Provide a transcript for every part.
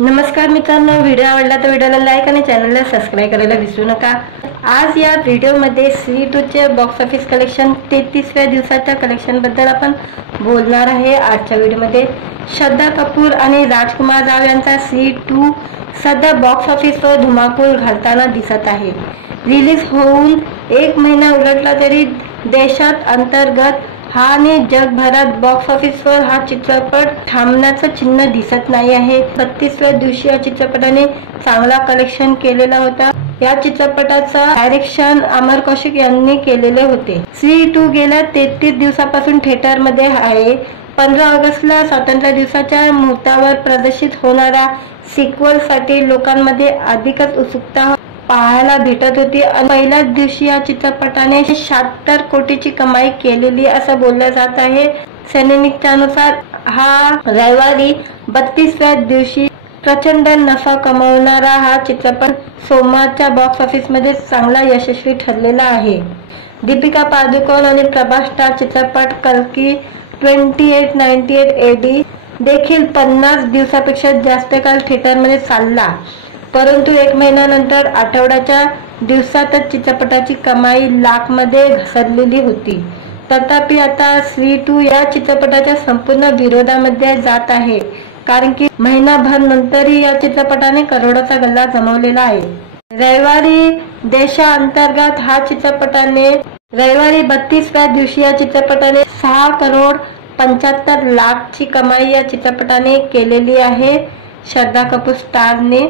नमस्कार मित्रांनो, व्हिडिओ आवडला तर व्हिडिओला लाईक आणि चॅनलला सबस्क्राइब करायला विसरू नका। आज या व्हिडिओमध्ये श्री 2 चे बॉक्स ऑफिस कलेक्शन 33व्या दिवसाच्या कलेक्शन बद्दल आपण बोलणार आहे। आजच्या व्हिडिओमध्ये श्रद्धा कपूर आणि राजकुमार राव यांचा श्री 2 सध्या बॉक्स ऑफिसवर धुमाकूळ घालताना दिसत आहे। रिलीज होऊन 1 महिना उलटला तरी देशात अंतर्गत आणि जगभरात बॉक्स ऑफिसवर हा चित्रपट थांबण्याचं चिन्ह दिसत नाही आहे। 32व्या दिवशी या चित्रपटाने चांगला कलेक्शन केलेला होता। या चित्रपटाचा डायरेक्शन अमर कौशिक यांनी केलेले होते। श्री 2 गेल्या 33 दिवसापासून थिएटरमध्ये आहे। 15 ऑगस्टला स्वातंत्र्य दिवसाच्या मुहूर्तावर प्रदर्शित होणाऱ्या सिक्वल साठी लोकांमध्ये अधिकच उत्सुकता पाहायला भेटत होती। पहिल्याच दिवशी या चित्रपटाने 76 कोटीची कमाई केलेली असं बोललं जात आहे। सैनिकच्या अनुसार हा रविवारी 32व्या दिवशी प्रचंड नफा कमावणारा हा चित्रपट सोमवारच्या बॉक्स ऑफिस मध्ये चांगला यशस्वी ठरलेला आहे। दीपिका पादुकोण आणि प्रभास स्टार चित्रपट कल्की 2898 AD देखील 50 दिवसापेक्षा जास्त काळ थिएटरमध्ये चालला, परंतु 1 महिन्यानंतर आठवड्याच्या दिवसातच चित्रपटाची कमाई लाखमध्ये घसरलेली होती। तथापि आता श्री 2 या चित्रपटाच्या संपूर्ण विरोधामध्ये जात आहे, कारण की महिनाभर नंतरही या चित्रपटाने करोडोचा गल्ला जमवलेला आहे। रविवारी देशांतर्गत हा चित्रपटाने रविवारी 32व्या दिवशी या चित्रपटाने 6 करोड 75 लाखची कमाई या चित्रपटाने केलेली आहे, श्रद्धा कपूर स्टारने।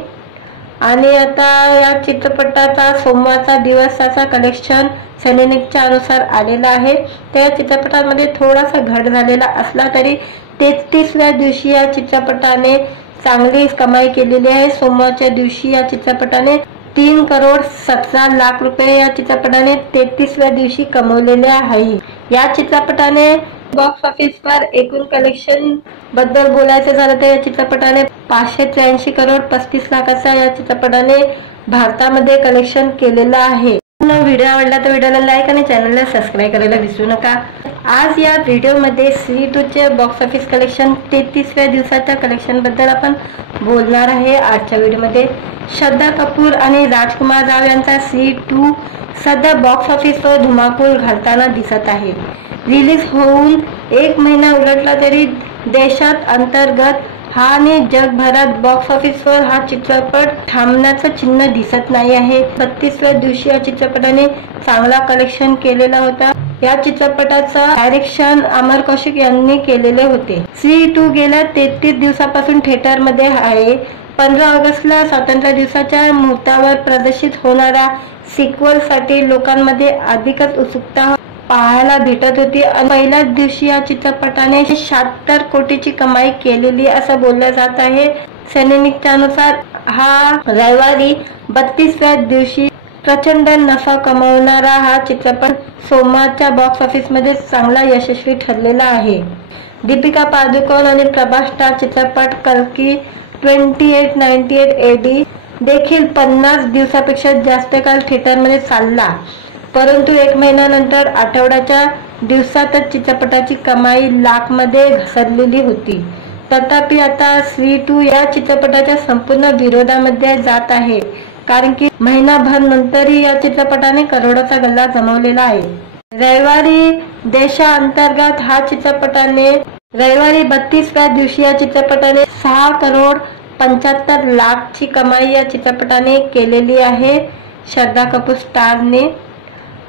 आणि आता या चित्रपटाचा सोमवारचा दिवसाचा कलेक्शन सैनिकच्या अनुसार आलेला आहे। त्या चित्रपटामध्ये थोडासा घट झालेला असला तरी 33व्या दिवशी या चित्रपटाने चांगली कमाई केलेली आहे। सोमवारच्या दिवशी या चित्रपटाने 3 करोड 17 लाख रुपये या चित्रपटाने 33व्या दिवशी कमवलेले आहे। या चित्रपटाने बॉक्स ऑफिसवर एकूण कलेक्शन बद्दल बोलायचं झालं तर या चित्रपटाने 583 करोड 35 लाखाचा या चित्रपटाने भारतामध्ये कलेक्शन केलेलं आहे। व्हिडिओ आवडला तर व्हिडिओला लाईक आणि चॅनलला सबस्क्राइब करायला विसरू नका। आज या व्हिडिओमध्ये श्री 2 चे बॉक्स ऑफिस कलेक्शन 33व्या दिवसाच्या कलेक्शन बद्दल आपण बोलणार आहे। आजच्या व्हिडिओमध्ये श्रद्धा कपूर आणि राजकुमार राव यांचा श्री 2 सध्या बॉक्स ऑफिसवर धुमाकूळ घालताना दिसत आहे। रिलीज होऊन 1 महिना उलटला तरी देशात अंतर्गत आणि जगभरात बॉक्स ऑफिसवर हा चित्रपट थांबण्याचं चिन्ह दिसत नाही आहे। 32व्या दिवशी या चित्रपटाने चांगला कलेक्शन केलेला होता। या चित्रपटाचा डायरेक्शन अमर कौशिक यांनी केलेले होते। श्री 2 गेल्या 33 दिवसापासून थिएटरमध्ये आहे। 15 ऑगस्टला स्वातंत्र्य दिवसाच्या मुहूर्तावर प्रदर्शित होणाऱ्या सिक्वल साठी लोकांमध्ये अधिकच उत्सुकता पाहायला भेटत होती। पहिल्याच दिवशी या चित्रपटाने 76 कोटीची कमाई केलेली असं बोललं जात आहे। सैनिकच्या अनुसार हा रविवारी 32व्या दिवशी प्रचंड नफा कमावणारा हा चित्रपट सोमवारच्या बॉक्स ऑफिस मध्ये चांगला यशस्वी ठरलेला आहे। दीपिका पादुकोण आणि प्रभास स्टार चित्रपट कल्की 2898 AD देखील 50 दिवसापेक्षा जास्त काळ थिएटरमध्ये चालला, परंतु 1 महिन्यानंतर आठवड्याच्या दिवसातच चित्रपटाची कमाई लाखमध्ये घसरलेली होती। तथापि आता श्री 2 या चित्रपटाच्या संपूर्ण विरोधामध्ये जात आहे, कारण की महिनाभर नंतरही या चित्रपटाने करोडोचा गल्ला जमवलेला आहे। रविवारी देशांतर्गत हा चित्रपटाने रविवारी 32व्या दिवशी या चित्रपटाने 6 करोड 75 लाखची कमाई या चित्रपटाने केलेली आहे, श्रद्धा कपूर स्टारने।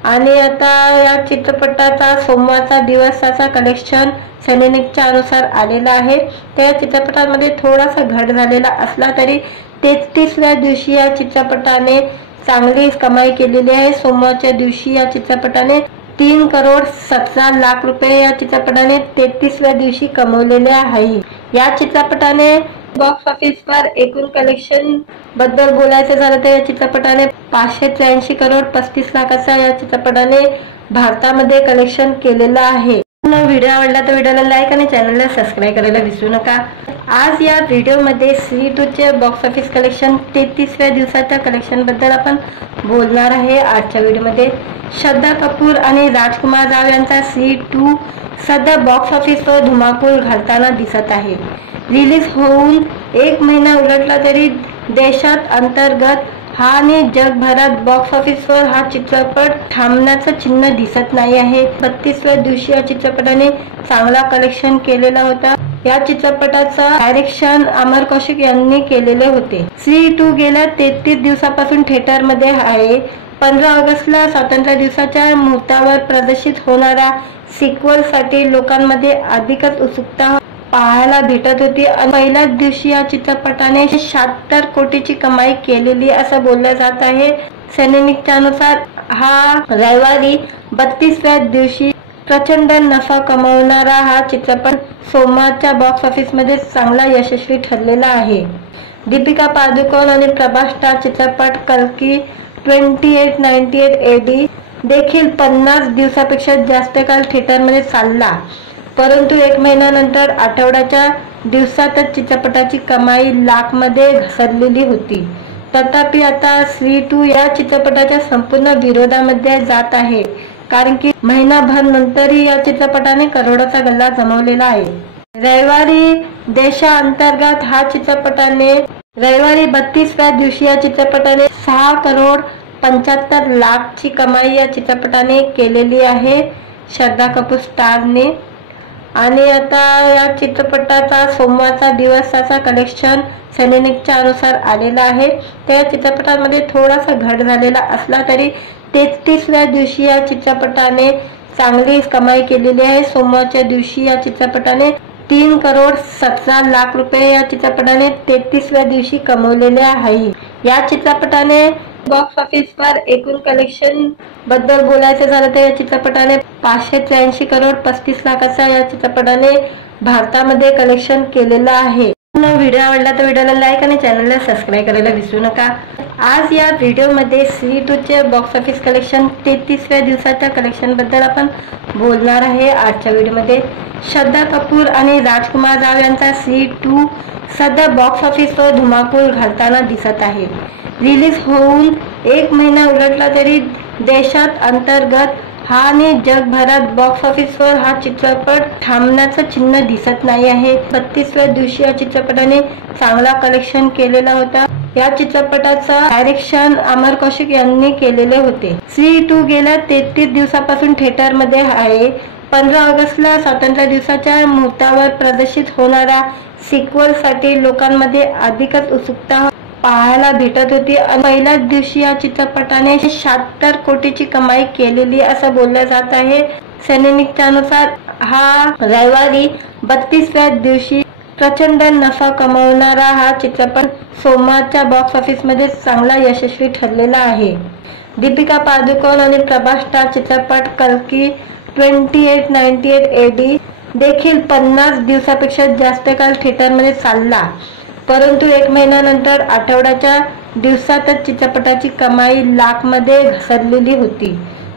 आणि आता या चित्रपटाचा सोमवारचा दिवसाचा कलेक्शन सैनिकच्या अनुसार आलेला आहे। त्या चित्रपटामध्ये थोडासा घट झालेला असला तरी 33व्या दिवशी या चित्रपटाने चांगली कमाई केलेली आहे। सोमवारच्या दिवशी या चित्रपटाने 3 करोड 17 लाख रुपये या चित्रपटाने 33व्या दिवशी कमवलेले आहे। या चित्रपटाने बॉक्स ऑफिसवर एकूण कलेक्शन बद्दल बोलायचं झालं तर या चित्रपटाने 583 करोड 35 लाखाचा या चित्रपटाने भारतामध्ये कलेक्शन केलेलं आहे। व्हिडिओ आवडला तर व्हिडिओला लाईक आणि चॅनलला सबस्क्राइब करायला विसरू नका। आज या व्हिडिओमध्ये श्री 2 चे बॉक्स ऑफिस कलेक्शन 33व्या दिवसाच्या कलेक्शन बद्दल आपण बोलणार आहे। आजच्या व्हिडिओमध्ये श्रद्धा कपूर आणि राजकुमार राव यांचा श्री 2 सध्या बॉक्स ऑफिसवर धुमाकूळ घालताना दिसत आहे। रिलीज होऊन 1 महिना उलटला तरी देशात अंतर्गत आणि जगभरात बॉक्स ऑफिसवर हा चित्रपट थांबण्याचं चिन्ह दिसत नाही आहे. 32व्या दिवशी या चित्रपटाने चांगला कलेक्शन केलेला होता. या चित्रपटाचा डायरेक्शन अमर कौशिक यांनी केलेले होते. स्त्री 2 गेल्या 33 दिवसापासून थिएटरमध्ये आहे. 15 ऑगस्टला स्वातंत्र्य दिवसाच्या मुहूर्तावर प्रदर्शित होणाऱ्या सिक्वल साठी लोकांमध्ये अधिकच उत्सुकता पाहायला भेटत होती. पहिल्याच दिवशी या चित्रपटाने 76 कोटीची कमाई केलेली असं बोललं जात आहे. सैनिकच्या अनुसार हा रविवारी 32व्या दिवशी प्रचंड नफा कमावणारा हा चित्रपट सोमवारच्या बॉक्स ऑफिस मध्ये चांगला यशस्वी ठरलेला आहे. दीपिका पादुकोण आणि प्रभास स्टार चित्रपट कल्की 2898 AD देखील 50 दिवसापेक्षा जास्त काळ थिएटरमध्ये चालला, परंतु 1 महिन्यानंतर आठवड्याच्या दिवसातच चित्रपटाची कमाई लाख मध्ये घसरलेली होती. तथापि आता स्त्री 2 या चित्रपटाच्या संपूर्ण विरोधामध्ये जात आहे, कारण की महिनाभर नंतरही या चित्रपटाने करोडोचा गल्ला जमवलेला आहे. रविवारी देशांतर्गत हा चित्रपटाने रविवारी 32व्या दिवशी या चित्रपटाने 6 करोड 75 लाखची कमाई या चित्रपटाने केलेली आहे, श्रद्धा कपूर स्टारने. आणि आता या चित्रपटाचा सोमवारचा दिवसाचा कलेक्शन सैनिकच्या अनुसार आलेला आहे. त्या चित्रपटामध्ये थोडासा घट झालेला असला तरी 33व्या दिवशी या चित्रपटाने चांगली कमाई केलेली आहे. सोमवारच्या दिवशी या चित्रपटाने 3 करोड 17 लाख रुपये या चित्रपटाने 33व्या दिवशी कमवलेले आहे. या चित्रपटाने बॉक्स ऑफिसवर एकूण कलेक्शन बद्दल बोलायचं झालं तर या चित्रपटाने 583 करोड 35 लाखाचा या चित्रपटाने भारतामध्ये कलेक्शन केलेलं आहे. व्हिडिओ आवडला तर व्हिडिओला लाईक आणि चॅनलला सबस्क्राईब करायला विसरू नका. आज या व्हिडिओमध्ये स्त्री 2 चे बॉक्स ऑफिस कलेक्शन 33व्या दिवसाच्या कलेक्शन बद्दल आपण बोलणार आहे. आजच्या व्हिडिओमध्ये श्रद्धा कपूर आणि राजकुमार राव यांचा स्त्री 2 सध्या बॉक्स ऑफिसवर धुमाकूळ घालताना दिसत आहे. रिलीज होऊन 1 महिना उलटला तरी देशात अंतर्गत आणि जगभरात बॉक्स ऑफिसवर हा चित्रपट थांबण्याचं चिन्ह दिसत नाही आहे. 32व्या दिवशी या चित्रपटाने चांगला कलेक्शन केलेला होता. या चित्रपटाचा डायरेक्शन अमर कौशिक यांनी केलेले होते. स्त्री 2 गेल्या 33 दिवसापासून थिएटरमध्ये आहे. 15 ऑगस्टला स्वातंत्र्य दिवसाच्या मुहूर्तावर प्रदर्शित होणाऱ्या सिक्वल साठी लोकांमध्ये अधिकच उत्सुकता पाहायला भेटत होती. पहिल्याच दिवशी या चित्रपटाने 76 कोटीची कमाई केलेली असं बोललं जात आहे. सैनिकच्या अनुसार हा रविवारी 32व्या दिवशी प्रचंड नफा कमावणारा हा चित्रपट सोमवारच्या बॉक्स ऑफिस मध्ये चांगला यशस्वी ठरलेला आहे. दीपिका पादुकोण आणि प्रभास स्टार चित्रपट कल्की 2898 AD देखील 50 दिवसापेक्षा जास्त काळ थिएटरमध्ये चालला, परंतु 1 महिन्यानंतर आठवड्याच्या दिवसातच चित्रपटाची कमाई लाख मध्ये घसरलेली होती.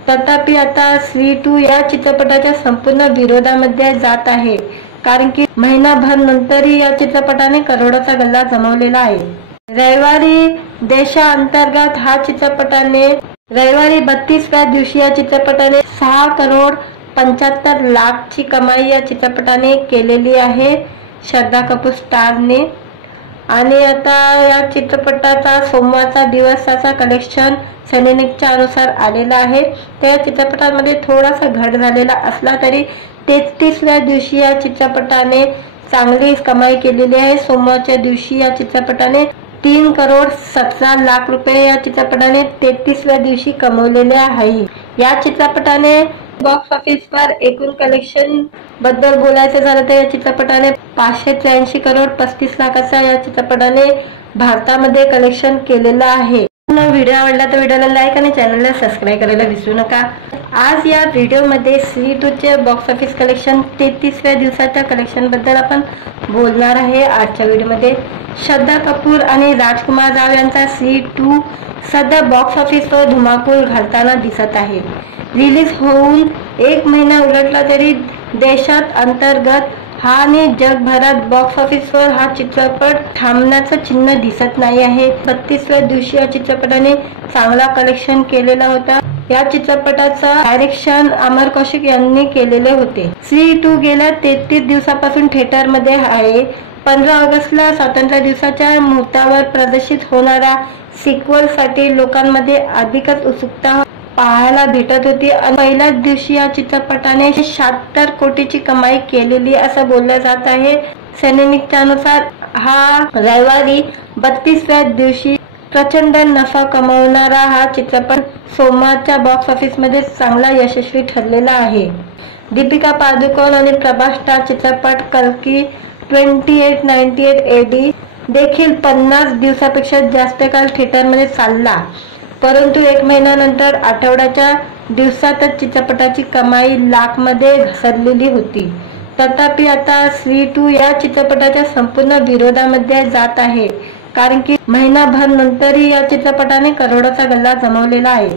तथापि आता स्त्री 2 या चित्रपटाच्या संपूर्ण विरोधामध्ये जात आहे, कारण की महिनाभर नंतरही या चित्रपटाने करोडोचा गल्ला जमवलेला आहे. रविवारी देशांतर्गत हा चित्रपटाने रविवारी 32व्या दिवशी या चित्रपटाने 6 करोड 75 लाखची कमाई या चित्रपटाने केलेली आहे, श्रद्धा कपूर स्टारने. आणि आता या चित्रपटाचा सोमवारचा दिवसाचा कलेक्शन सैनिकच्या अनुसार आलेला आहे. त्या चित्रपटामध्ये थोडासा घट झालेला असला तरी 33व्या दिवशी या चित्रपटाने चांगली कमाई केलेली आहे. सोमवारच्या दिवशी या चित्रपटाने 3 करोड 17 लाख रुपये या चित्रपटाने 33व्या दिवशी कमवलेले आहे. या चित्रपटाने बॉक्स ऑफिसवर एकूण कलेक्शन बद्दल बोलायचं झालं तर या चित्रपटाने 583 करोड 35 लाखाचा या चित्रपटाने भारतामध्ये कलेक्शन केलेलं आहे. व्हिडिओ आवडला तर व्हिडिओला लाईक आणि चॅनलला सबस्क्राईब करायला विसरू नका. आज या व्हिडिओमध्ये स्त्री 2 चे बॉक्स ऑफिस कलेक्शन 33व्या दिवसाच्या कलेक्शन बद्दल आपण बोलणार आहे. आजच्या व्हिडिओमध्ये श्रद्धा कपूर आणि राजकुमार राव यांचा स्त्री 2 सध्या बॉक्स ऑफिसवर धुमाकूळ घालताना दिसत आहे. रिलीज होऊन 1 महिना उलटला तरी देशात अंतर्गत आणि जगभरात बॉक्स ऑफिसवर हा चित्रपट थांबण्याचं चिन्ह दिसत नाही आहे. 32व्या दिवशी या चित्रपटाने चांगला कलेक्शन केलेला होता. या चित्रपटाचा डायरेक्शन अमर कौशिक यांनी केलेले होते. स्त्री 2 गेल्या 33 दिवसापासून थिएटरमध्ये आहे. 15 ऑगस्टला स्वातंत्र्य दिवसाच्या मुहूर्तावर प्रदर्शित होणारा सिक्वल साठी लोकांमध्ये अधिकच उत्सुकता पाहायला भेटत होती. पहिल्याच दिवशी या चित्रपटाने 76 कोटीची कमाई केलेली असं बोललं जात आहे. सैनिकच्या अनुसार हा रविवारी 32व्या दिवशी प्रचंड नफा कमावणारा हा चित्रपट सोमवारच्या बॉक्स ऑफिस मध्ये चांगला यशस्वी ठरलेला आहे. दीपिका पादुकोण आणि प्रभास स्टार चित्रपट कल्की 2898 AD देखील 50 दिवसापेक्षा जास्त काळ थिएटरमध्ये चालला, परंतु 1 महिन्यानंतर आठवड्याच्या दिवसातच चित्रपटाची कमाई लाख मध्ये घसरलेली होती. तथापि आता स्त्री 2 या चित्रपटाच्या संपूर्ण विरोधामध्ये जात आहे, कारण की महिनाभर नंतरही या चित्रपटाने करोडोचा गल्ला जमवलेला आहे.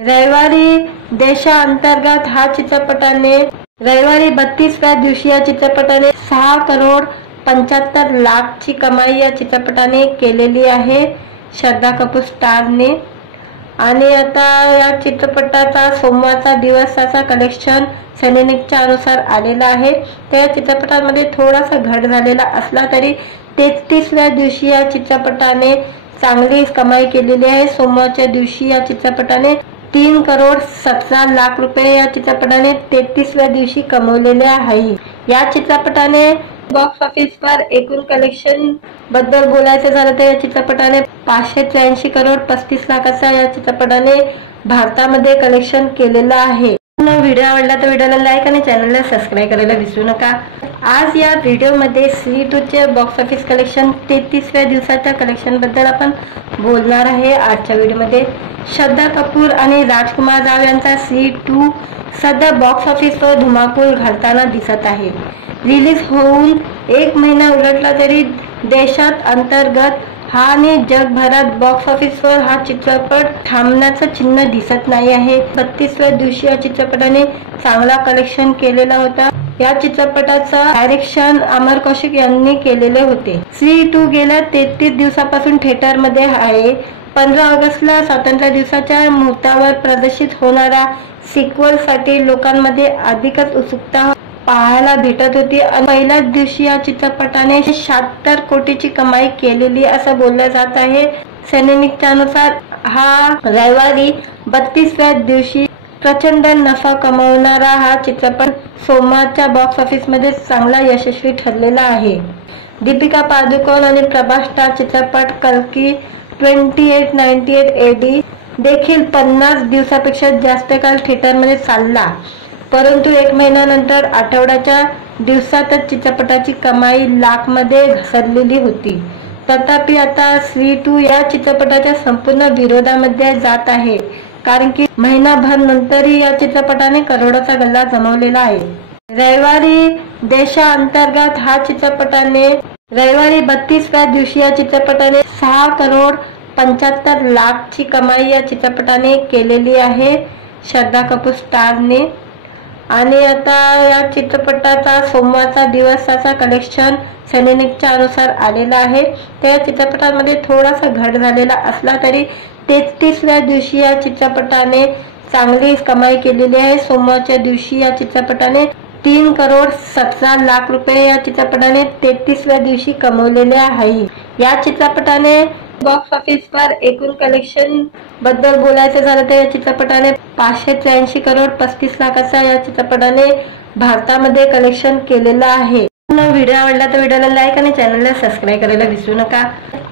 रविवारी देशांतर्गत हा चित्रपटाने रविवारी 32व्या दिवशी या चित्रपटाने 6 करोड 75 लाख ची कमाई या चित्रपटाने केलेली आहे, श्रद्धा कपूर स्टारने. आणि आता या चित्रपटाचा सोमवारचा दिवसाचा कलेक्शन सैनिकच्या अनुसार आलेला आहे. त्या चित्रपटामध्ये थोडासा घट झालेला असला तरी 33व्या दिवशी या चित्रपटाने चांगली कमाई केलेली आहे. सोमवारच्या दिवशी या चित्रपटाने 3 करोड 17 लाख रुपये या चित्रपटाने 33व्या दिवशी कमवलेले आहे. या चित्रपटाने बॉक्स ऑफिसवर एकूण कलेक्शन बद्दल बोलायचं झालं तर या चित्रपटाने 583 करोड 35 लाखाचा या चित्रपटाने भारतामध्ये कलेक्शन केलेलं आहे. व्हिडिओ आवडला तर व्हिडिओला लाईक आणि चॅनलला सबस्क्राईब करायला विसरू नका. आज या व्हिडिओमध्ये स्त्री 2 चे बॉक्स ऑफिस कलेक्शन 33व्या दिवसाच्या कलेक्शन बद्दल आपण बोलणार आहे. आजच्या व्हिडिओमध्ये श्रद्धा कपूर आणि राजकुमार राव यांचा स्त्री 2 सध्या बॉक्स ऑफिसवर धुमाकूळ घालताना दिसत आहे. रिलीज होऊन 1 महिना उलटला तरी देशात अंतर्गत हा आणि जगभरात बॉक्स ऑफिसवर हा चित्रपट थांबण्याचं चिन्ह दिसत नाही आहे. 32व्या दिवशी या चित्रपटाने चांगला कलेक्शन केलेला होता. या चित्रपटाचा डायरेक्शन अमर कौशिक यांनी केलेले होते. स्त्री 2 गेल्या 33 दिवसापासून थिएटरमध्ये आहे. 15 ऑगस्टला स्वातंत्र्य दिवसाच्या मुहूर्तावर प्रदर्शित होणारा सिक्वल साठी लोकांमध्ये अधिकच उत्सुकता पाहायला भेटत होती. पहिल्याच दिवशी या चित्रपटाने 76 कोटीची कमाई केलेली असं बोललं जात आहे. सैनिकच्या अनुसार हा रविवारी 32व्या दिवशी प्रचंड नफा कमावणारा हा चित्रपट सोमवारच्या बॉक्स ऑफिस मध्ये चांगला यशस्वी ठरलेला आहे. दीपिका पादुकोण आणि प्रभास स्टार चित्रपट कल्की 2898 AD देखील 50 दिवसापेक्षा जास्त काळ थिएटरमध्ये चालला, परंतु 1 महिन्यानंतर आठवड्याच्या दिवसातच चित्रपटाची कमाई लाख मध्ये घसरलेली होती. तथापि आता स्त्री 2 या चित्रपटाच्या संपूर्ण विरोधामध्ये जात आहे, कारण की महिनाभर नंतरही या चित्रपटाने करोडोचा गल्ला जमवलेला आहे. रविवारी देशांतर्गत हा चित्रपटाने रविवारी 32व्या दिवशी या चित्रपटाने 6 करोड 75 लाख ची कमाई या चित्रपटाने केलेली आहे, श्रद्धा कपूर स्टारने. आणि आता या चित्रपटाचा सोमवारचा दिवसाचा कलेक्शन सैनिकच्या अनुसार आलेला आहे. त्या चित्रपटामध्ये थोडासा घट झालेला असला तरी 33व्या दिवशी या चित्रपटाने चांगली कमाई केलेली आहे. सोमवारच्या दिवशी या चित्रपटाने 3 करोड 17 लाख रुपये या चित्रपटाने 33व्या दिवशी कमवलेले आहे. या चित्रपटाने बॉक्स ऑफिसवर एकूण कलेक्शन बद्दल बोलायचं झालं तर या चित्रपटाने 583 करोड 35 लाखाचा या चित्रपटाने भारतामध्ये कलेक्शन केलेलं आहे. व्हिडिओ आवडला तर व्हिडिओला लाईक आणि चॅनलला सबस्क्राईब करायला विसरू नका.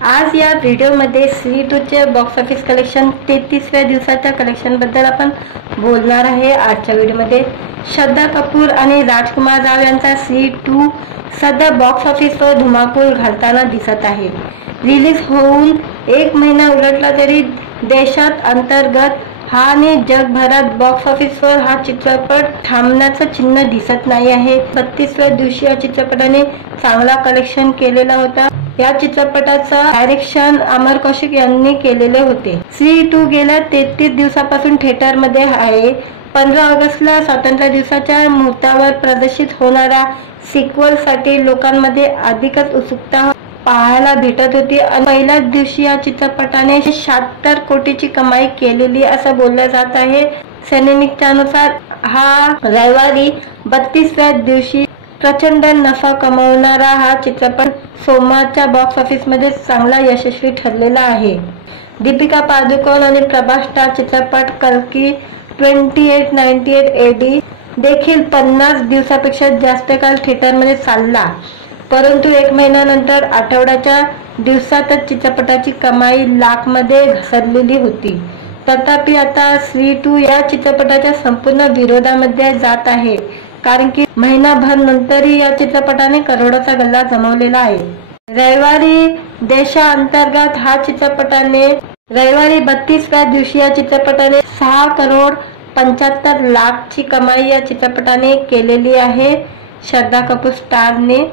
आज या व्हिडिओमध्ये स्त्री 2 चे बॉक्स ऑफिस कलेक्शन 33व्या दिवसाच्या कलेक्शन बद्दल आपण बोलणार आहे. आजच्या व्हिडिओमध्ये श्रद्धा कपूर आणि राजकुमार राव यांचा स्त्री 2 सध्या बॉक्स ऑफिसवर धुमाकूळ घालताना दिसत आहे. रिलीज होऊन 1 महिना उलटला तरी देशात अंतर्गत हा आणि जगभरात बॉक्स ऑफिसवर हा चित्रपट थांबण्याचं चिन्ह दिसत नाही आहे. 32व्या दिवशी या चित्रपटाने चांगला कलेक्शन केलेला होता. या चित्रपटाचा डायरेक्शन अमर कौशिक यांनी केलेले होते. स्त्री 2 गेल्या 33 दिवसापासून थिएटरमध्ये आहे. 15 ऑगस्टला स्वातंत्र्य दिवसाच्या मुहूर्तावर प्रदर्शित होणारा सिक्वल साठी लोकांमध्ये अधिकच उत्सुकता पाहायला भेटत होती. पहिल्याच दिवशी या चित्रपटाने 76 कोटीची कमाई केलेली असं बोललं जात आहे. सैनिकच्या अनुसार हा रविवारी 32व्या दिवशी प्रचंड नफा कमावणारा हा चित्रपट सोमवारच्या बॉक्स ऑफिस मध्ये चांगला यशस्वी ठरलेला आहे। दीपिका पादुकोण आणि प्रभास स्टार चित्रपट कल्की 2898 AD देखील 50 दिवसापेक्षा जास्त काळ थिएटरमध्ये चालला, परंतु 1 महिन्यानंतर आठवड्याच्या दिवसातच चित्रपटाची कमाई लाख मध्ये घसरलेली होती। तथापि आता स्त्री 2 या चित्रपटाच्या संपूर्ण विरोधामध्ये जात आहे, कारण की महिनाभर नंतरही या चित्रपटाने करोडोचा गल्ला जमवलेला आहे। रविवारी देशांतर्गत हा चित्रपटाने रविवारी 32व्या दिवशी या चित्रपटाने 6 करोड 75 लाख ची कमाई या चित्रपटाने केलेली आहे, श्रद्धा कपूर स्टारने।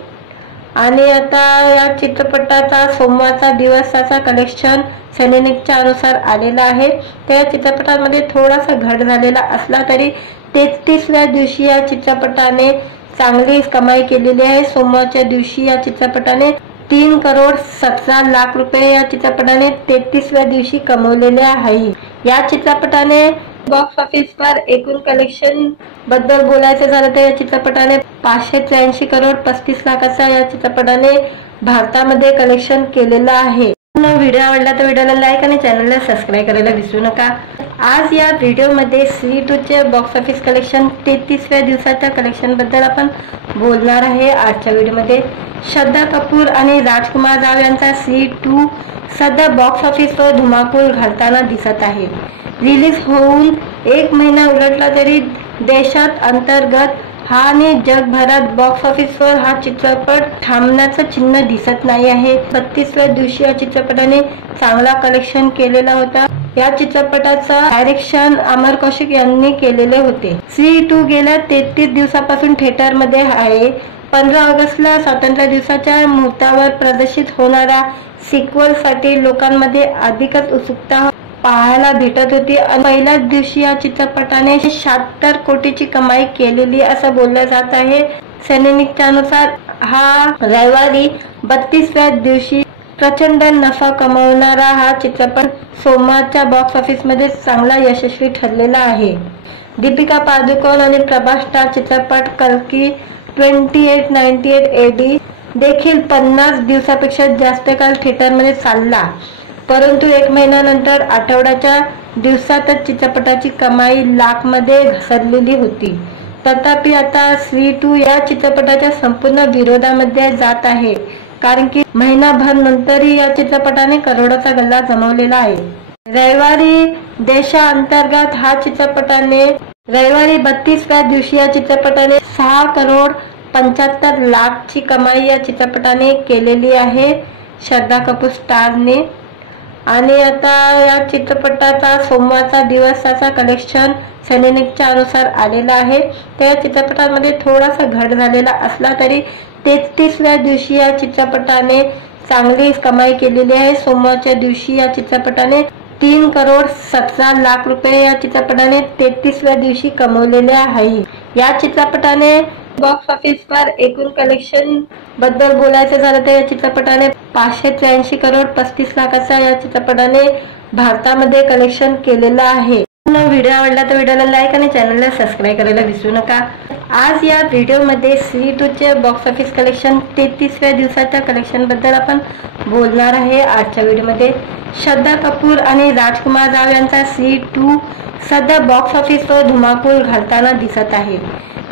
आणि आता या चित्रपटाचा सोमवारचा दिवसाचा कलेक्शन सैनिकच्या अनुसार आलेला आहे। त्या चित्रपटामध्ये थोडासा घट झालेला असला तरी 33व्या दिवशी या चित्रपटाने चांगली कमाई केलेली आहे। सोमवारच्या दिवशी या चित्रपटाने 3 करोड 17 लाख रुपये या चित्रपटाने 33व्या दिवशी कमवलेले आहे। या चित्रपटाने बॉक्स ऑफिसवर एकूण कलेक्शन बद्दल बोलायचं झालं तर या चित्रपटाने 583 करोड 35 लाखाचा या चित्रपटाने भारतामध्ये कलेक्शन केलेलं आहे। व्हिडिओ आवडला तर व्हिडिओला लाईक आणि चॅनलला सबस्क्राईब करायला विसरू नका। आज या व्हिडिओमध्ये स्त्री 2 चे बॉक्स ऑफिस कलेक्शन 33व्या दिवसाच्या कलेक्शन बद्दल आपण बोलणार आहे। आजच्या व्हिडिओमध्ये श्रद्धा कपूर आणि राजकुमार राव यांचा स्त्री 2 सध्या बॉक्स ऑफिसवर धुमाकूळ घालताना दिसत आहे। रिलीज होऊन 1 महिना उलटला तरी देशात अंतर्गत आणि जगभरात बॉक्स ऑफिसवर हा चित्रपट थांबण्याचं चिन्ह दिसत नाही आहे। 32व्या दिवशी या चित्रपटाने चांगला कलेक्शन केलेला होता। या चित्रपटाचा डायरेक्शन अमर कौशिक यांनी केलेले होते। स्त्री 2 गेल्या 33 दिवसापासून थिएटरमध्ये आहे। 15 ऑगस्टला स्वातंत्र्य दिवसाच्या मुहूर्तावर प्रदर्शित होणाऱ्या सिक्वल साठी लोकांमध्ये अधिकच उत्सुकता पाहायला भेटत होती। पहिल्याच दिवशी या चित्रपटाने 76 कोटीची कमाई केलेली असं बोललं जात आहे। सैनिकच्या अनुसार हा रविवारी 32व्या दिवशी प्रचंड नफा कमावणारा हा चित्रपट सोमवारच्या बॉक्स ऑफिस मध्ये चांगला यशस्वी ठरलेला आहे। दीपिका पादुकोण आणि प्रभास स्टार चित्रपट कल्की 2898 AD देखील 50 दिवसापेक्षा जास्त काळ थिएटरमध्ये चालला, परंतु 1 महिन्यानंतर आठवड्याच्या दिवसातच चित्रपटाची कमाई लाख मध्ये घसरलेली होती। तथापि आता स्त्री 2 या चित्रपटाच्या संपूर्ण विरोधामध्ये जात आहे, कारण की महिनाभर नंतरही या चित्रपटाने करोडोचा गल्ला जमवलेला आहे। रविवारी देशांतर्गत हा चित्रपटाने रविवारी 32व्या दिवशी या चित्रपटाने 6 करोड 75 लाख ची कमाई या चित्रपटाने केलेली आहे, श्रद्धा कपूर स्टारने। आणि आता या चित्रपटाचा सोमवारचा दिवसाचा कलेक्शन सैनिकच्या अनुसार आलेला आहे। त्या चित्रपटामध्ये थोडासा घट झालेला असला तरी 33व्या दिवशी या चित्रपटाने चांगली कमाई केलेली आहे। सोमवारच्या दिवशी या चित्रपटाने 3 करोड 17 लाख रुपये या चित्रपटाने 33व्या दिवशी कमवलेले आहे। या चित्रपटाने बॉक्स ऑफिसवर एकूण कलेक्शन बद्दल बोलायचं झालं तर या चित्रपटाने 583 करोड 35 लाखाचा या चित्रपटाने भारतामध्ये कलेक्शन केलेलं आहे। व्हिडिओ आवडला तर व्हिडिओला लाईक आणि चॅनलला सबस्क्राईब करायला विसरू नका। आज या व्हिडिओमध्ये स्त्री 2 चे बॉक्स ऑफिस कलेक्शन 33व्या दिवसाच्या कलेक्शन बद्दल आपण बोलणार आहे। आजच्या व्हिडिओमध्ये श्रद्धा कपूर आणि राजकुमार राव यांचा स्त्री 2 सध्या बॉक्स ऑफिसवर धुमाकूळ घालताना दिसत आहे।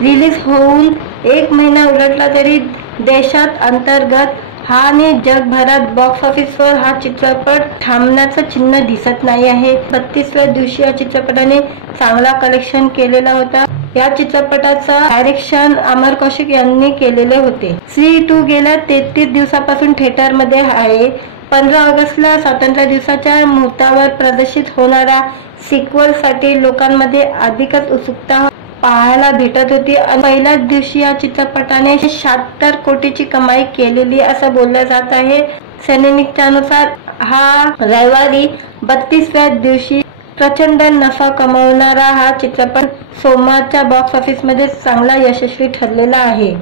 रिलीज होऊन 1 महिना उलटला तरी देशात अंतर्गत आणि जगभरात बॉक्स ऑफिसवर हा चित्रपट थांबण्याचं चिन्ह दिसत नाही आहे। 32व्या दिवशी या चित्रपटाने चांगला कलेक्शन केलेला होता। या चित्रपटाचा डायरेक्शन अमर कौशिक यांनी केलेले होते। स्त्री 2 गेल्या 33 दिवसापासून थिएटरमध्ये आहे। 15 ऑगस्टला स्वातंत्र्य दिवसाच्या मुहूर्तावर प्रदर्शित होणाऱ्या सिक्वल साठी लोकांमध्ये अधिकच उत्सुकता पाहायला भेटत होती। पहिल्याच दिवशी या चित्रपटाने 76 कोटीची कमाई केलेली असं बोललं जात आहे। सैनिकच्या अनुसार हा रविवारी 32व्या दिवशी प्रचंड नफा कमावणारा हा चित्रपट सोमवारच्या बॉक्स ऑफिस मध्ये चांगला यशस्वी ठरलेला आहे।